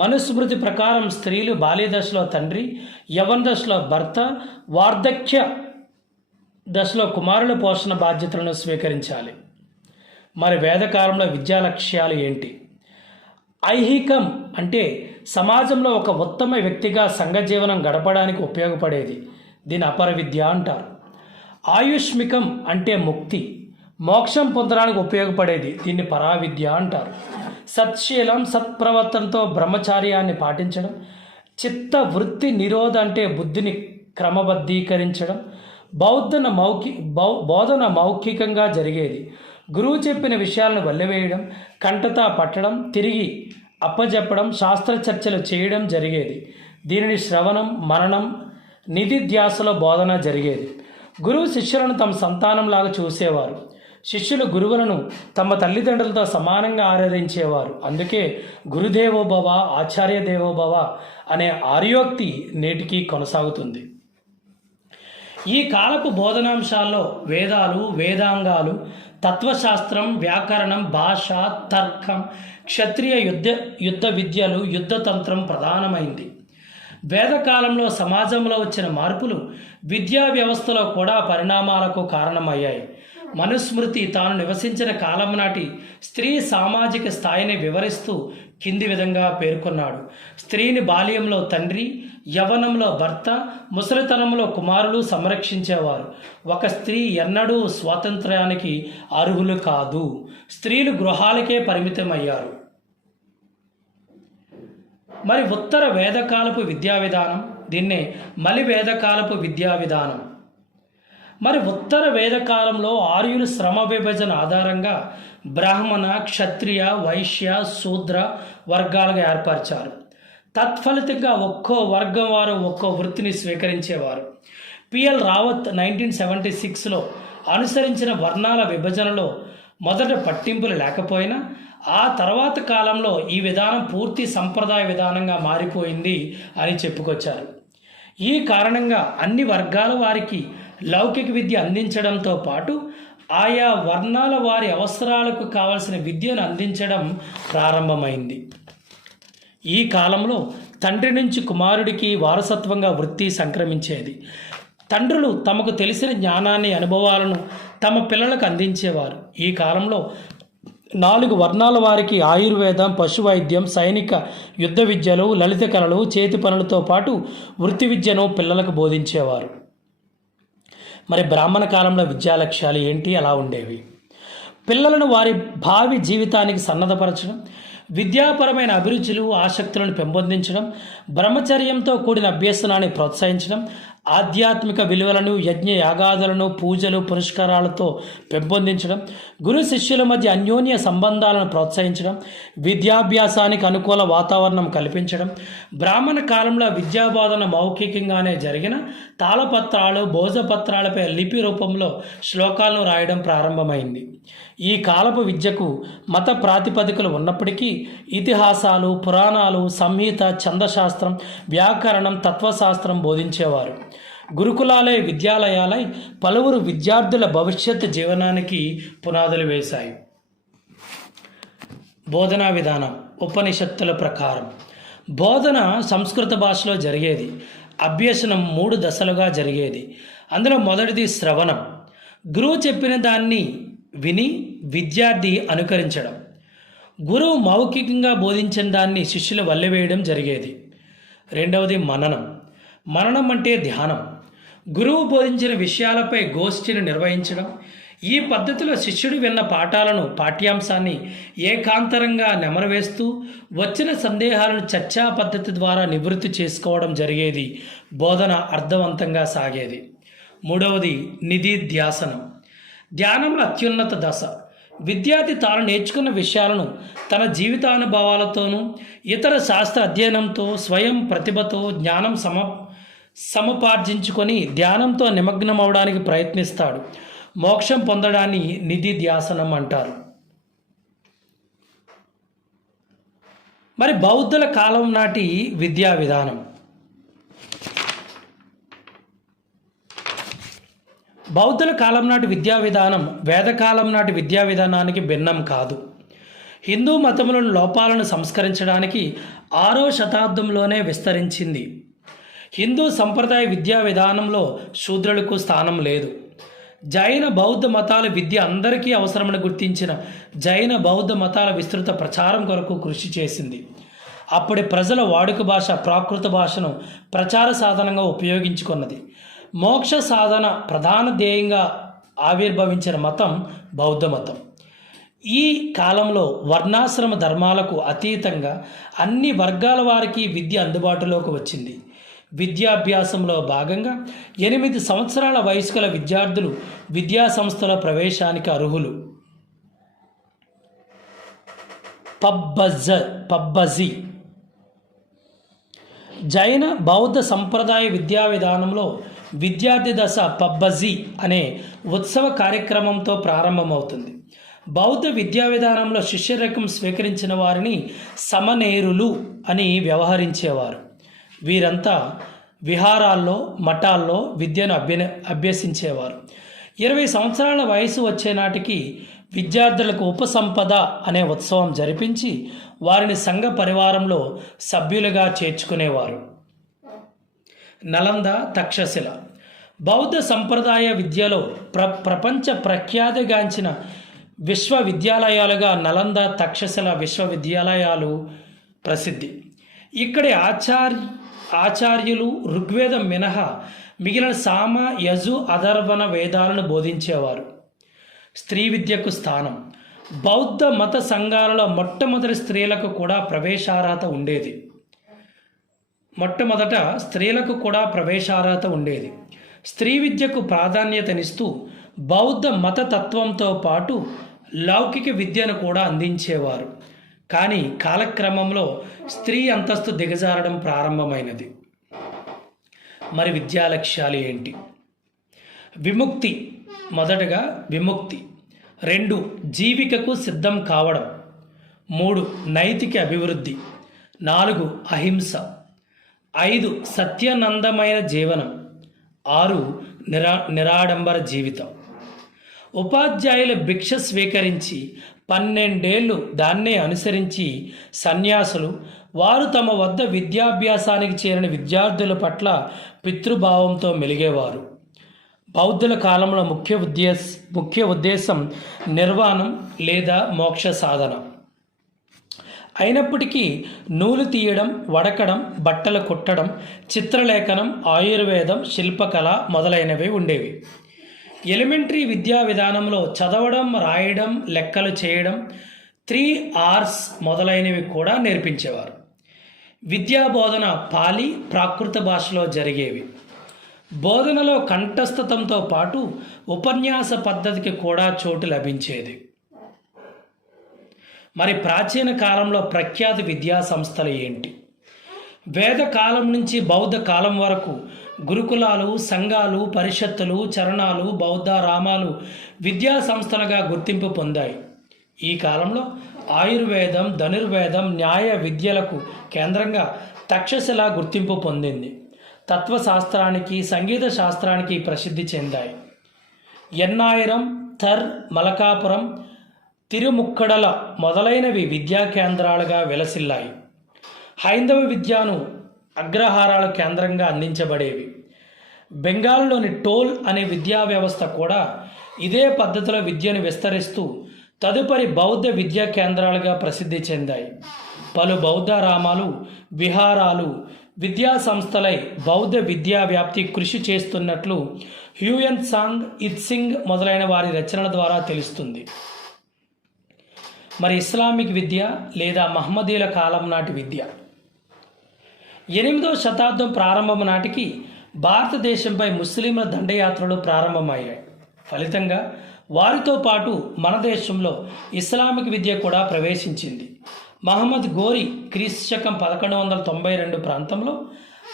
మనుస్మృతి ప్రకారం స్త్రీలు బాల్య దశలో తండ్రి, యవ్వన దశలో భర్త, వార్ధక్య దశలో కుమారుల పోషణ బాధ్యతలను స్వీకరించాలి. మరి వేదకాలంలో విద్యా లక్ష్యాలు ఏంటి? ఐహికం అంటే సమాజంలో ఒక ఉత్తమ వ్యక్తిగా సంఘజీవనం గడపడానికి ఉపయోగపడేది. దీని అపర విద్య అంటారు. ఆయుష్మికం అంటే ముక్తి, మోక్షం పొందడానికి ఉపయోగపడేది. దీన్ని పరావిద్య అంటారు. సత్శీలం, సత్ప్రవర్తనతో బ్రహ్మచార్యాన్ని పాటించడం. చిత్త వృత్తి నిరోధ అంటే బుద్ధిని క్రమబద్ధీకరించడం. బోధన మౌఖికంగా జరిగేది. గురువు చెప్పిన విషయాలను వల్లెవేయడం, కంటతా పట్టడం, తిరిగి అప్పజెప్పడం, శాస్త్ర చర్చలు చేయడం జరిగేది. దీనిని శ్రవణం, మననం, నిధిధ్యాసలో బోధన జరిగేది. గురువు శిష్యులను తమ సంతానంలాగా చూసేవారు. శిష్యులు గురువులను తమ తల్లిదండ్రులతో సమానంగా ఆరాధించేవారు. అందుకే గురుదేవోభవ, ఆచార్య దేవోభవ అనే ఆర్యోక్తి నేటికి కొనసాగుతుంది. ఈ కాలపు బోధనాంశాల్లో వేదాలు, వేదాంగాలు, తత్వశాస్త్రం, వ్యాకరణం, భాష, తర్కం, క్షత్రియ యుద్ధ విద్యలు, యుద్ధతంత్రం ప్రధానమైంది. వేదకాలంలో సమాజంలో వచ్చిన మార్పులు విద్యా వ్యవస్థలో కూడా పరిణామాలకు కారణమయ్యాయి. మనుస్మృతి తాను నివసించిన కాలం నాటి స్త్రీ సామాజిక స్థాయిని వివరిస్తూ కింది విధంగా పేర్కొన్నాడు. స్త్రీని బాల్యంలో తండ్రి, యవ్వనంలో భర్త, ముసలితనంలో కుమారులు సంరక్షించేవారు. ఒక స్త్రీ ఎన్నడూ స్వాతంత్ర్యానికి అర్హులు కాదు. స్త్రీలు గృహాలకే పరిమితమయ్యారు. మరి ఉత్తర వేదకాలపు విద్యా విధానం, దీన్నే మలి వేదకాలపు విద్యా విధానం. మరి ఉత్తర వేదకాలంలో ఆర్యులు శ్రమ విభజన ఆధారంగా బ్రాహ్మణ, క్షత్రియ, వైశ్య, శూద్ర వర్గాలుగా ఏర్పరిచారు. తత్ఫలితంగా ఒక్కో వర్గం వారు ఒక్కో వృత్తిని స్వీకరించేవారు. పిఎల్ రావత్ 1976లో అనుసరించిన వర్ణాల విభజనలో మొదట పట్టింపులు లేకపోయినా ఆ తర్వాత కాలంలో ఈ విధానం పూర్తి సంప్రదాయ విధానంగా మారిపోయింది అని చెప్పుకొచ్చారు. ఈ కారణంగా అన్ని వర్గాల వారికి లౌకిక విద్య అందించడంతో పాటు ఆయా వర్ణాల వారి అవసరాలకు కావలసిన విద్యను అందించడం ప్రారంభమైంది. ఈ కాలంలో తండ్రి నుంచి కుమారుడికి వారసత్వంగా వృత్తి సంక్రమించేది. తండ్రులు తమకు తెలిసిన జ్ఞానాన్ని, అనుభవాలను తమ పిల్లలకు అందించేవారు. ఈ కాలంలో 4 వర్ణాల వారికి ఆయుర్వేదం, పశువైద్యం, సైనిక యుద్ధ విద్యలు, లలిత కళలు, చేతి పనులతో పాటు వృత్తి విద్యను పిల్లలకు బోధించేవారు. మరి బ్రాహ్మణ కాలంలో విద్యా లక్ష్యాలు ఏంటి, ఎలా ఉండేవి? పిల్లలను వారి భావి జీవితానికి సన్నద్ధపరచడం, విద్యాపరమైన అభిరుచులు, ఆసక్తులను పెంపొందించడం, బ్రహ్మచర్యంతో కూడిన అభ్యసనాన్ని ప్రోత్సహించడం, ఆధ్యాత్మిక విలువలను, యజ్ఞ యాగాదులను, పూజలు, పురస్కారాలతో పెంపొందించడం, గురు శిష్యుల మధ్య అన్యోన్య సంబంధాలను ప్రోత్సహించడం, విద్యాభ్యాసానికి అనుకూల వాతావరణం కల్పించడం. బ్రాహ్మణ కాలంలో విద్యాబోధన మౌఖికంగానే జరిగిన తాళపత్రాలు, భోజపత్రాలపై లిపి రూపంలో శ్లోకాలను రాయడం ప్రారంభమైంది. ఈ కాలపు విద్యకు మత ప్రాతిపదికలు ఉన్నప్పటికీ ఇతిహాసాలు, పురాణాలు, సంహిత, ఛందశాస్త్రం, వ్యాకరణం, తత్వశాస్త్రం బోధించేవారు. గురుకులాలే విద్యాలయాలై పలువురు విద్యార్థుల భవిష్యత్ జీవనానికి పునాదులు వేశాయి. బోధనా విధానం ఉపనిషత్తుల ప్రకారం బోధన సంస్కృత భాషలో జరిగేది. అభ్యసనం 3 దశలుగా జరిగేది. అందులో మొదటిది శ్రవణం, గురువు చెప్పిన దాన్ని విని విద్యార్థి అనుకరించడం. గురువు మౌఖికంగా బోధించిన దాన్ని శిష్యులు వల్లెవేయడం జరిగేది. రెండవది మననం. మననం అంటే ధ్యానం. గురువు బోధించిన విషయాలపై గోష్ఠిని నిర్వహించడం. ఈ పద్ధతిలో శిష్యుడు విన్న పాఠాలను, పాఠ్యాంశాన్ని ఏకాంతరంగా నెమరవేస్తూ వచ్చిన సందేహాలను చర్చా పద్ధతి ద్వారా నివృత్తి చేసుకోవడం జరిగేది. బోధన అర్థవంతంగా సాగేది. మూడవది నిధిధ్యాసనం. ధ్యానంలో అత్యున్నత దశ. విద్యార్థి తాను నేర్చుకున్న విషయాలను తన జీవితానుభవాలతోనూ, ఇతర శాస్త్ర అధ్యయనంతో, స్వయం ప్రతిభతో జ్ఞానం సముపార్జించుకొని ధ్యానంతో నిమగ్నం అవడానికి ప్రయత్నిస్తాడు. మోక్షం పొందడాన్ని నిధిధ్యాసనం అంటారు. మరి బౌద్ధుల కాలం నాటి విద్యా విధానం. బౌద్ధుల కాలం నాటి విద్యా విధానం వేదకాలం నాటి విద్యా విధానానికి భిన్నం కాదు. హిందూ మతంలోని లోపాలను సంస్కరించడానికి 6వ శతాబ్దంలోనే విస్తరించింది. హిందూ సంప్రదాయ విద్యా విధానంలో శూద్రులకు స్థానం లేదు. జైన బౌద్ధ మతాల విద్య అందరికీ అవసరమని గుర్తించిన జైన బౌద్ధ మతాల విస్తృత ప్రచారం కొరకు కృషి చేసింది. అప్పటి ప్రజల వాడుక భాష ప్రాకృత భాషను ప్రచార సాధనంగా ఉపయోగించుకున్నది. మోక్ష సాధన ప్రధాన ధ్యేయంగా ఆవిర్భవించిన మతం బౌద్ధ మతం. ఈ కాలంలో వర్ణాశ్రమ ధర్మాలకు అతీతంగా అన్ని వర్గాల వారికి విద్య అందుబాటులోకి వచ్చింది. విద్యాభ్యాసంలో భాగంగా 8 సంవత్సరాల వయసు గల విద్యార్థులు విద్యా సంస్థల ప్రవేశానికి అర్హులు. పబ్బజి జైన బౌద్ధ సంప్రదాయ విద్యా విధానంలో విద్యార్థి దశ పబ్బజి అనే ఉత్సవ కార్యక్రమంతో ప్రారంభమవుతుంది. బౌద్ధ విద్యా విధానంలో శిష్యరకం స్వీకరించిన వారిని సమనేరులు అని వ్యవహరించేవారు. వీరంతా విహారాల్లో, మఠాల్లో విద్యను అభ్యసించేవారు. 20 సంవత్సరాల వయసు వచ్చే నాటికి విద్యార్థులకు ఉపసంపద అనే ఉత్సవం జరిపించి వారిని సంఘ పరివారంలో సభ్యులుగా చేర్చుకునేవారు. నలంద, తక్షశిల బౌద్ధ సంప్రదాయ విద్యలో ప్రపంచ ప్రఖ్యాతిగాంచిన విశ్వవిద్యాలయాలుగా నలంద, తక్షశిల విశ్వవిద్యాలయాలు ప్రసిద్ధి. ఇక్కడి ఆచార్యులు ఋగ్వేదం మినహా మిగిలిన సామ, యజు, అథర్వణ వేదాలను బోధించేవారు. స్త్రీ విద్యకు స్థానం. బౌద్ధ మత సంఘాలలో మొట్టమొదటి స్త్రీలకు కూడా ప్రవేశార్హత ఉండేది. స్త్రీ విద్యకు ప్రాధాన్యతనిస్తూ బౌద్ధ మత తత్వంతో పాటు లౌకిక విద్యను కూడా అందించేవారు. కానీ కాలక్రమంలో స్త్రీ అంతస్తు దిగజారడం ప్రారంభమైనది. మరి విద్యా లక్ష్యాలు ఏంటి? విముక్తి. మొదటగా విముక్తి. 2 జీవికకు సిద్ధం కావడం. 3 నైతిక అభివృద్ధి. 4 అహింస. 5 సత్యానందమైన జీవనం. 6 నిరాడంబర జీవితం. ఉపాధ్యాయుల భిక్ష స్వీకరించి 12 ఏళ్ళు దాన్నే అనుసరించి సన్యాసులు వారు తమ వద్ద విద్యాభ్యాసానికి చేరిన విద్యార్థుల పట్ల పితృభావంతో మెలిగేవారు. బౌద్ధుల కాలంలో ముఖ్య ఉద్దేశం నిర్వాణం లేదా మోక్ష సాధన. అయినప్పటికీ నూలు తీయడం, వడకడం, బట్టలు కుట్టడం, చిత్రలేఖనం, ఆయుర్వేదం, శిల్పకళ మొదలైనవి ఉండేవి. ఎలిమెంటరీ విద్యా విధానంలో చదవడం, రాయడం, లెక్కలు చేయడం, 3 R's మొదలైనవి కూడా నేర్పించేవారు. విద్యా బోధన పాలి, ప్రాకృత భాషలో జరిగేవి. బోధనలో కంఠస్థతంతో పాటు ఉపన్యాస పద్ధతికి కూడా చోటు లభించేది. మరి ప్రాచీన కాలంలో ప్రఖ్యాత విద్యా సంస్థలు ఏంటి? వేద కాలం నుంచి బౌద్ధ కాలం వరకు గురుకులాలు, సంఘాలు, పరిషత్తులు, చరణాలు, బౌద్ధారామాలు విద్యా సంస్థలుగా గుర్తింపు పొందాయి. ఈ కాలంలో ఆయుర్వేదం, ధనుర్వేదం, న్యాయ విద్యలకు కేంద్రంగా తక్షశిల గుర్తింపు పొందింది. తత్వశాస్త్రానికి, సంగీత శాస్త్రానికి ప్రసిద్ధి చెందాయి. ఎన్నాయిరం, థర్, మలకాపురం, తిరుముక్కడల మొదలైనవి విద్యా కేంద్రాలుగా విలసిల్లాయి. హైందవ విద్యను అగ్రహారాల కేంద్రంగా అందించబడేవి. బెంగాల్లోని టోల్ అనే విద్యా వ్యవస్థ కూడా ఇదే పద్ధతిలో విద్యను విస్తరిస్తూ తదుపరి బౌద్ధ విద్యా కేంద్రాలుగా ప్రసిద్ధి చెందాయి. పలు బౌద్ధారామాలు, విహారాలు విద్యా సంస్థలై బౌద్ధ విద్యా వ్యాప్తి కృషి చేస్తున్నట్లు హ్యూయన్ సాంగ్, ఇత్సింగ్ మొదలైన వారి రచనల ద్వారా తెలుస్తుంది. మరి ఇస్లామిక్ విద్య లేదా మహమ్మదీల కాలం నాటి విద్య. 8వ శతాబ్దం ప్రారంభం నాటికి భారతదేశంపై ముస్లింల దండయాత్రలు ప్రారంభమయ్యాయి. ఫలితంగా వారితో పాటు మన దేశంలో ఇస్లామిక్ విద్య కూడా ప్రవేశించింది. మహమ్మద్ గోరి క్రీస్తు 1192 ప్రాంతంలో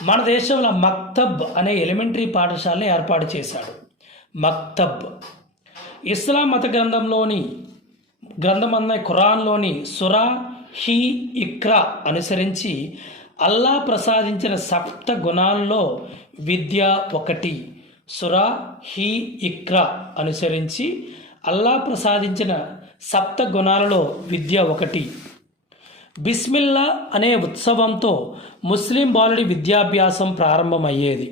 మన దేశంలో మక్తబ్ అనే ఎలిమెంటరీ పాఠశాలని ఏర్పాటు చేశాడు. మక్తబ్ ఇస్లాం మత గ్రంథమన్న ఖురాన్లోని సురా హీ ఇక్రా అనుసరించి అల్లా ప్రసాదించిన సప్త గుణాల్లో విద్య ఒకటి. సురా హీ ఇక్రా అనుసరించి అల్లా ప్రసాదించిన సప్త గుణాలలో విద్య ఒకటి. బిస్మిల్లా అనే ఉత్సవంతో ముస్లిం బాలుడి విద్యాభ్యాసం ప్రారంభమయ్యేది.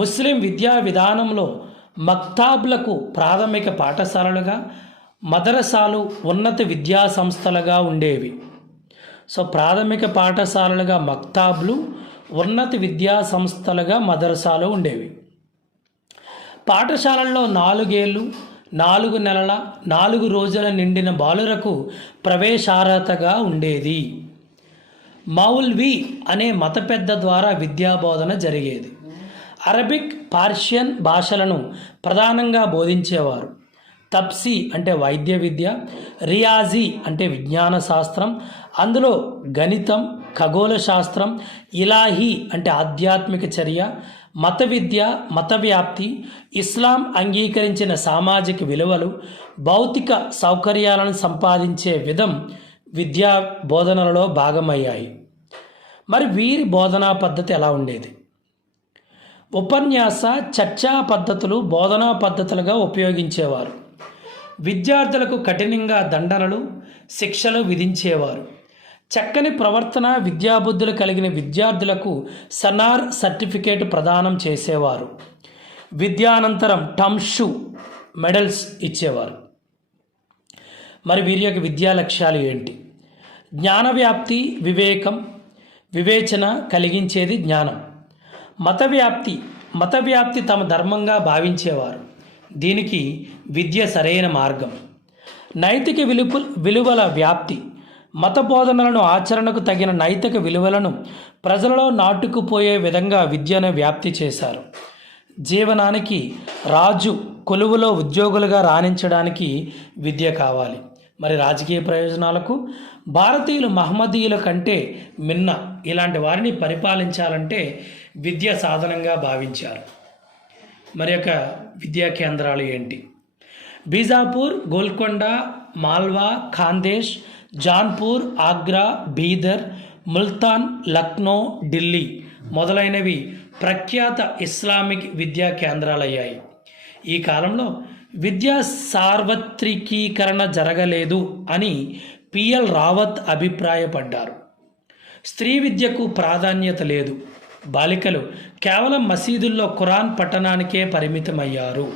ముస్లిం విద్యా విధానంలో మక్తాబ్లకు ప్రాథమిక పాఠశాలలుగా, మదరసాలు ఉన్నత విద్యా సంస్థలుగా ఉండేవి. సో ప్రాథమిక పాఠశాలలుగా మక్తాబ్లు, ఉన్నత విద్యా సంస్థలుగా మదరసాలు ఉండేవి. పాఠశాలల్లో 4 ఏళ్ళు 4 నెలల 4 రోజుల నిండిన బాలురకు ప్రవేశార్హతగా ఉండేది. మౌల్వీ అనే మత పెద్ద ద్వారా విద్యాబోధన జరిగేది. అరబిక్, పార్షియన్ భాషలను ప్రధానంగా బోధించేవారు. తప్సీ అంటే వైద్య విద్య, రియాజీ అంటే విజ్ఞాన శాస్త్రం, అందులో గణితం, ఖగోళ శాస్త్రం, ఇలాహీ అంటే ఆధ్యాత్మిక చర్య, మత విద్య, మత వ్యాప్తి, ఇస్లాం అంగీకరించిన సామాజిక విలువలు, భౌతిక సౌకర్యాలను సంపాదించే విధం విద్యా బోధనలలో భాగమయ్యాయి. మరి వీరి బోధనా పద్ధతి ఎలా ఉండేది? ఉపన్యాస చర్చా పద్ధతులు బోధనా పద్ధతులుగా ఉపయోగించేవారు. విద్యార్థులకు కఠినంగా దండనలు, శిక్షలు విధించేవారు. చక్కని ప్రవర్తన, విద్యాబుద్ధులు కలిగిన విద్యార్థులకు సనార్ సర్టిఫికేట్ ప్రదానం చేసేవారు. విద్యానంతరం టమ్షు మెడల్స్ ఇచ్చేవారు. మరి వీరి యొక్క విద్యా లక్ష్యాలు ఏంటి? జ్ఞాన వ్యాప్తి, వివేకం, వివేచన కలిగించేది జ్ఞానం. మత వ్యాప్తి తమ ధర్మంగా భావించేవారు. దీనికి విద్య సరైన మార్గం. నైతిక విలువల వ్యాప్తి, మత బోధనలను, ఆచరణకు తగిన నైతిక విలువలను ప్రజలలో నాటుకుపోయే విధంగా విద్యను వ్యాప్తి చేశారు. జీవనానికి, రాజు కొలువులో ఉద్యోగులుగా రాణించడానికి విద్య కావాలి. మరి రాజకీయ ప్రయోజనాలకు భారతీయులు మహమ్మదీయుల కంటే మిన్న ఇలాంటి వారిని పరిపాలించాలంటే విద్య సాధనంగా భావించారు. మరి యొక్క విద్యా కేంద్రాలు ఏంటి? బీజాపూర్, గోల్కొండ, మాల్వా, ఖాందేశ్, జాన్పూర్, ఆగ్రా, బీదర్, ముల్తాన్, లక్నో, ఢిల్లీ మొదలైనవి ప్రఖ్యాత ఇస్లామిక్ విద్యా కేంద్రాలయ్యాయి. ఈ కాలంలో విద్యా సార్వత్రికీకరణ జరగలేదు అని పిఎల్ రావత్ అభిప్రాయపడ్డారు. స్త్రీ విద్యకు ప్రాధాన్యత లేదు. బాలికలు కేవలం మసీదుల్లో ఖురాన్ పఠనానికే పరిమితమయ్యారు.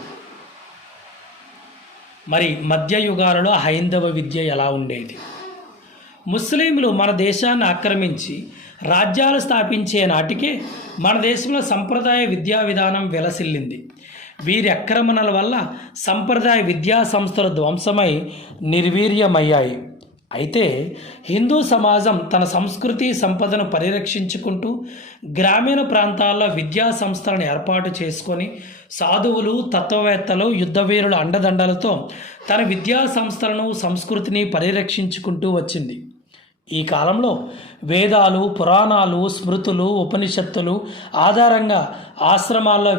మరి మధ్యయుగాలలో హైందవ విద్య ఎలా ఉండేది? ముస్లింలు మన దేశాన్ని ఆక్రమించి రాజ్యాలు స్థాపించే నాటికే మన దేశంలో సంప్రదాయ విద్యా విధానం వెలసిల్లింది. వీరి ఆక్రమణల వల్ల సంప్రదాయ విద్యా సంస్థలు ధ్వంసమై నిర్వీర్యమయ్యాయి. అయితే హిందూ సమాజం తన సంస్కృతి సంపదను పరిరక్షించుకుంటూ గ్రామీణ ప్రాంతాల్లో విద్యా సంస్థలను ఏర్పాటు చేసుకొని సాధువులు, తత్వవేత్తలు, యుద్ధవీరుల అండదండలతో తన విద్యా సంస్థలను, సంస్కృతిని పరిరక్షించుకుంటూ వచ్చింది. ఈ కాలంలో వేదాలు, పురాణాలు, స్మృతులు, ఉపనిషత్తులు ఆధారంగా ఆశ్రమాల్లో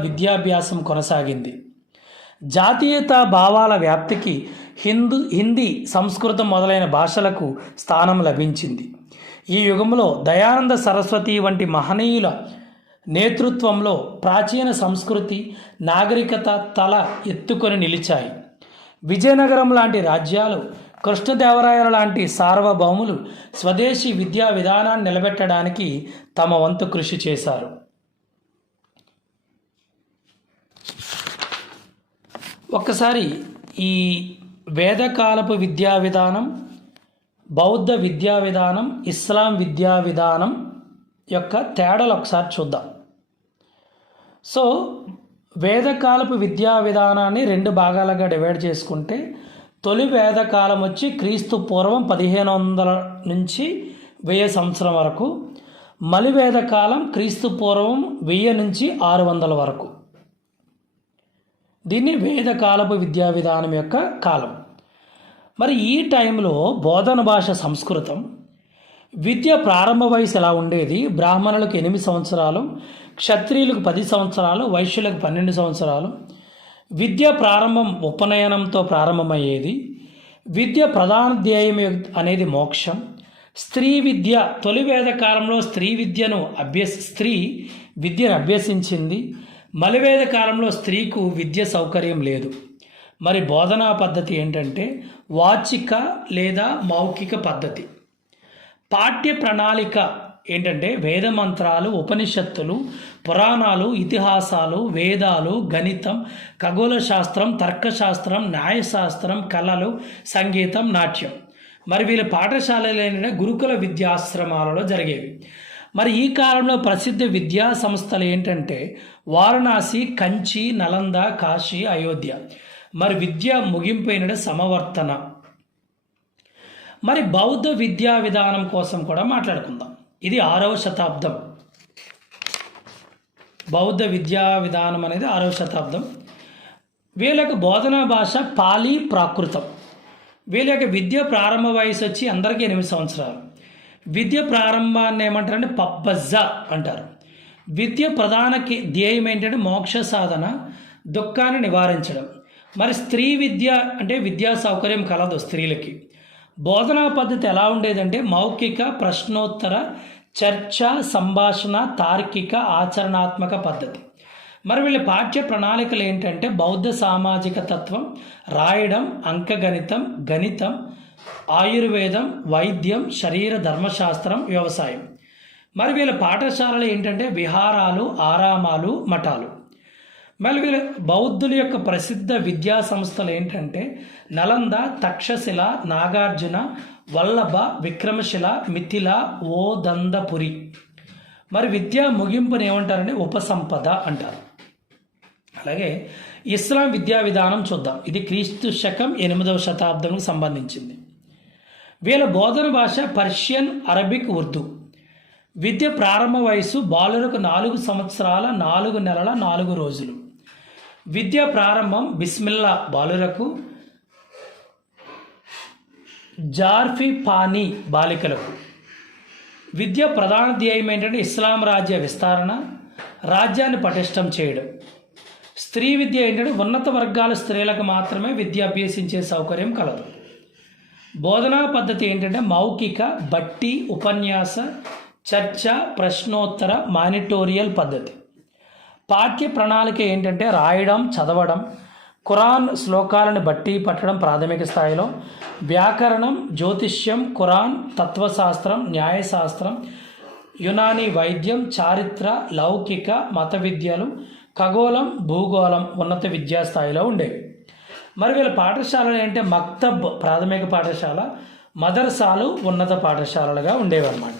కొనసాగింది. జాతీయతా భావాల వ్యాప్తికి హిందీ, సంస్కృతం మొదలైన భాషలకు స్థానం లభించింది. ఈ యుగంలో దయానంద సరస్వతి వంటి మహనీయుల నేతృత్వంలో ప్రాచీన సంస్కృతి, నాగరికత తల ఎత్తుకొని నిలిచాయి. విజయనగరం లాంటి రాజ్యాలు, కృష్ణదేవరాయల లాంటి సార్వభౌములు స్వదేశీ విద్యా విధానాన్ని నిలబెట్టడానికి తమ వంతు కృషి చేశారు. ఒక్కసారి ఈ వేదకాలపు విద్యా విధానం, బౌద్ధ విద్యా విధానం, ఇస్లాం విద్యా విధానం యొక్క తేడాలు ఒకసారి చూద్దాం. సో వేదకాలపు విద్యా విధానాన్ని 2 భాగాలుగా డివైడ్ చేసుకుంటే, తొలి వేదకాలం వచ్చి క్రీస్తు పూర్వం 1500 నుంచి 1000 సంవత్సరం వరకు, మలి వేదకాలం క్రీస్తు పూర్వం 1000 నుంచి 600 వరకు. దీన్ని వేదకాలపు విద్యా విధానం యొక్క కాలం. మరి ఈ టైంలో బోధన భాష సంస్కృతం. విద్య ప్రారంభ వయసు ఎలా ఉండేది? బ్రాహ్మణులకు 8 సంవత్సరాలు, క్షత్రియులకు 10 సంవత్సరాలు, వైశ్యులకు 12 సంవత్సరాలు. విద్య ప్రారంభం ఉపనయనంతో ప్రారంభమయ్యేది. విద్య ప్రధాన ధ్యేయం అనేది మోక్షం. స్త్రీ విద్య తొలి వేద కాలంలో స్త్రీ విద్యను అభ్యసించింది. మలివేద కాలంలో స్త్రీకు విద్య సౌకర్యం లేదు. మరి బోధనా పద్ధతి ఏంటంటే వాచిక లేదా మౌఖిక పద్ధతి. పాఠ్య ప్రణాళిక ఏంటంటే వేద మంత్రాలు, ఉపనిషత్తులు, పురాణాలు, ఇతిహాసాలు, వేదాలు, గణితం, ఖగోళ శాస్త్రం, తర్కశాస్త్రం, న్యాయశాస్త్రం, కళలు, సంగీతం, నాట్యం. మరి వీళ్ళ పాఠశాలలైన గురుకుల విద్యాశ్రమాలలో జరిగేవి. మరి ఈ కాలంలో ప్రసిద్ధ విద్యా సంస్థలు ఏంటంటే వారణాసి, కంచి, నలంద, కాశీ, అయోధ్య. మరి విద్య ముగింపైన సమవర్తన. మరి బౌద్ధ విద్యా విధానం కోసం కూడా మాట్లాడుకుందాం. ఇది 6వ శతాబ్దం. బౌద్ధ విద్యా విధానం అనేది 6వ శతాబ్దం. వీళ్ళకి బోధనా భాష పాలీ, ప్రాకృతం. వీళ్ళ యొక్క విద్య ప్రారంభ వయసు వచ్చి అందరికీ 8 సంవత్సరాలు. విద్య ప్రారంభాన్ని ఏమంటారంటే పబ్బజ్జ అంటారు. విద్య ప్రధాన ధ్యేయం ఏంటంటే మోక్ష సాధన, దుఃఖాన్ని నివారించడం. మరి స్త్రీ విద్య అంటే విద్యా సౌకర్యం కలదు స్త్రీలకి. బోధనా పద్ధతి ఎలా ఉండేదంటే మౌఖిక, ప్రశ్నోత్తర, చర్చ, సంభాషణ, తార్కిక, ఆచరణాత్మక పద్ధతి. మరి వీళ్ళ పాఠ్య ప్రణాళికలు ఏంటంటే బౌద్ధ సామాజిక తత్వం, రాయడం, అంకగణితం, గణితం, ఆయుర్వేదం, వైద్యం, శరీర ధర్మశాస్త్రం, వ్యవసాయం. మరి వీళ్ళ పాఠశాలలు ఏంటంటే విహారాలు, ఆరామాలు, మఠాలు. మరి వీళ్ళ బౌద్ధుల యొక్క ప్రసిద్ధ విద్యా సంస్థలు ఏంటంటే నలంద, తక్షశిల, నాగార్జున, వల్లభ, విక్రమశిల, మిథిల, ఓదందపురి. మరి విద్యా ముగింపుని ఏమంటారంటే ఉపసంపద అంటారు. అలాగే ఇస్లాం విద్యా విధానం చూద్దాం. ఇది క్రీస్తు శకం 8వ శతాబ్దంకు సంబంధించింది. వీళ్ళ బోధన భాష పర్షియన్, అరబిక్, ఉర్దూ. విద్య ప్రారంభ వయసు బాలురకు 4 సంవత్సరాల 4 నెలల 4 రోజులు. విద్య ప్రారంభం బిస్మిల్లా బాలురకు, జార్ఫీ పానీ బాలికలకు. విద్య ప్రధాన ధ్యేయం ఏంటంటే ఇస్లాం రాజ్య విస్తరణ, రాజ్యాన్ని పటిష్టం చేయడం. స్త్రీ విద్య ఏంటంటే ఉన్నత వర్గాల స్త్రీలకు మాత్రమే విద్య అభ్యసించే సౌకర్యం కలదు. బోధనా పద్ధతి ఏంటంటే మౌఖిక, బట్టి, ఉపన్యాస, చర్చ, ప్రశ్నోత్తర, మానిటోరియల్ పద్ధతి. పాఠ్య ప్రణాళిక ఏంటంటే రాయడం, చదవడం, ఖురాన్ శ్లోకాలను బట్టి పట్టడం ప్రాథమిక స్థాయిలో, వ్యాకరణం, జ్యోతిష్యం, ఖురాన్, తత్వశాస్త్రం, న్యాయశాస్త్రం, యునానీ వైద్యం, చారిత్ర, లౌకిక, మత విద్యలు, ఖగోళం, భూగోళం ఉన్నత విద్యా స్థాయిలో ఉండేవి. మరి వీళ్ళ పాఠశాలలు ఏంటంటే మక్తబ్ ప్రాథమిక పాఠశాల, మదర్సాలు ఉన్నత పాఠశాలలుగా ఉండేవి అన్నమాట.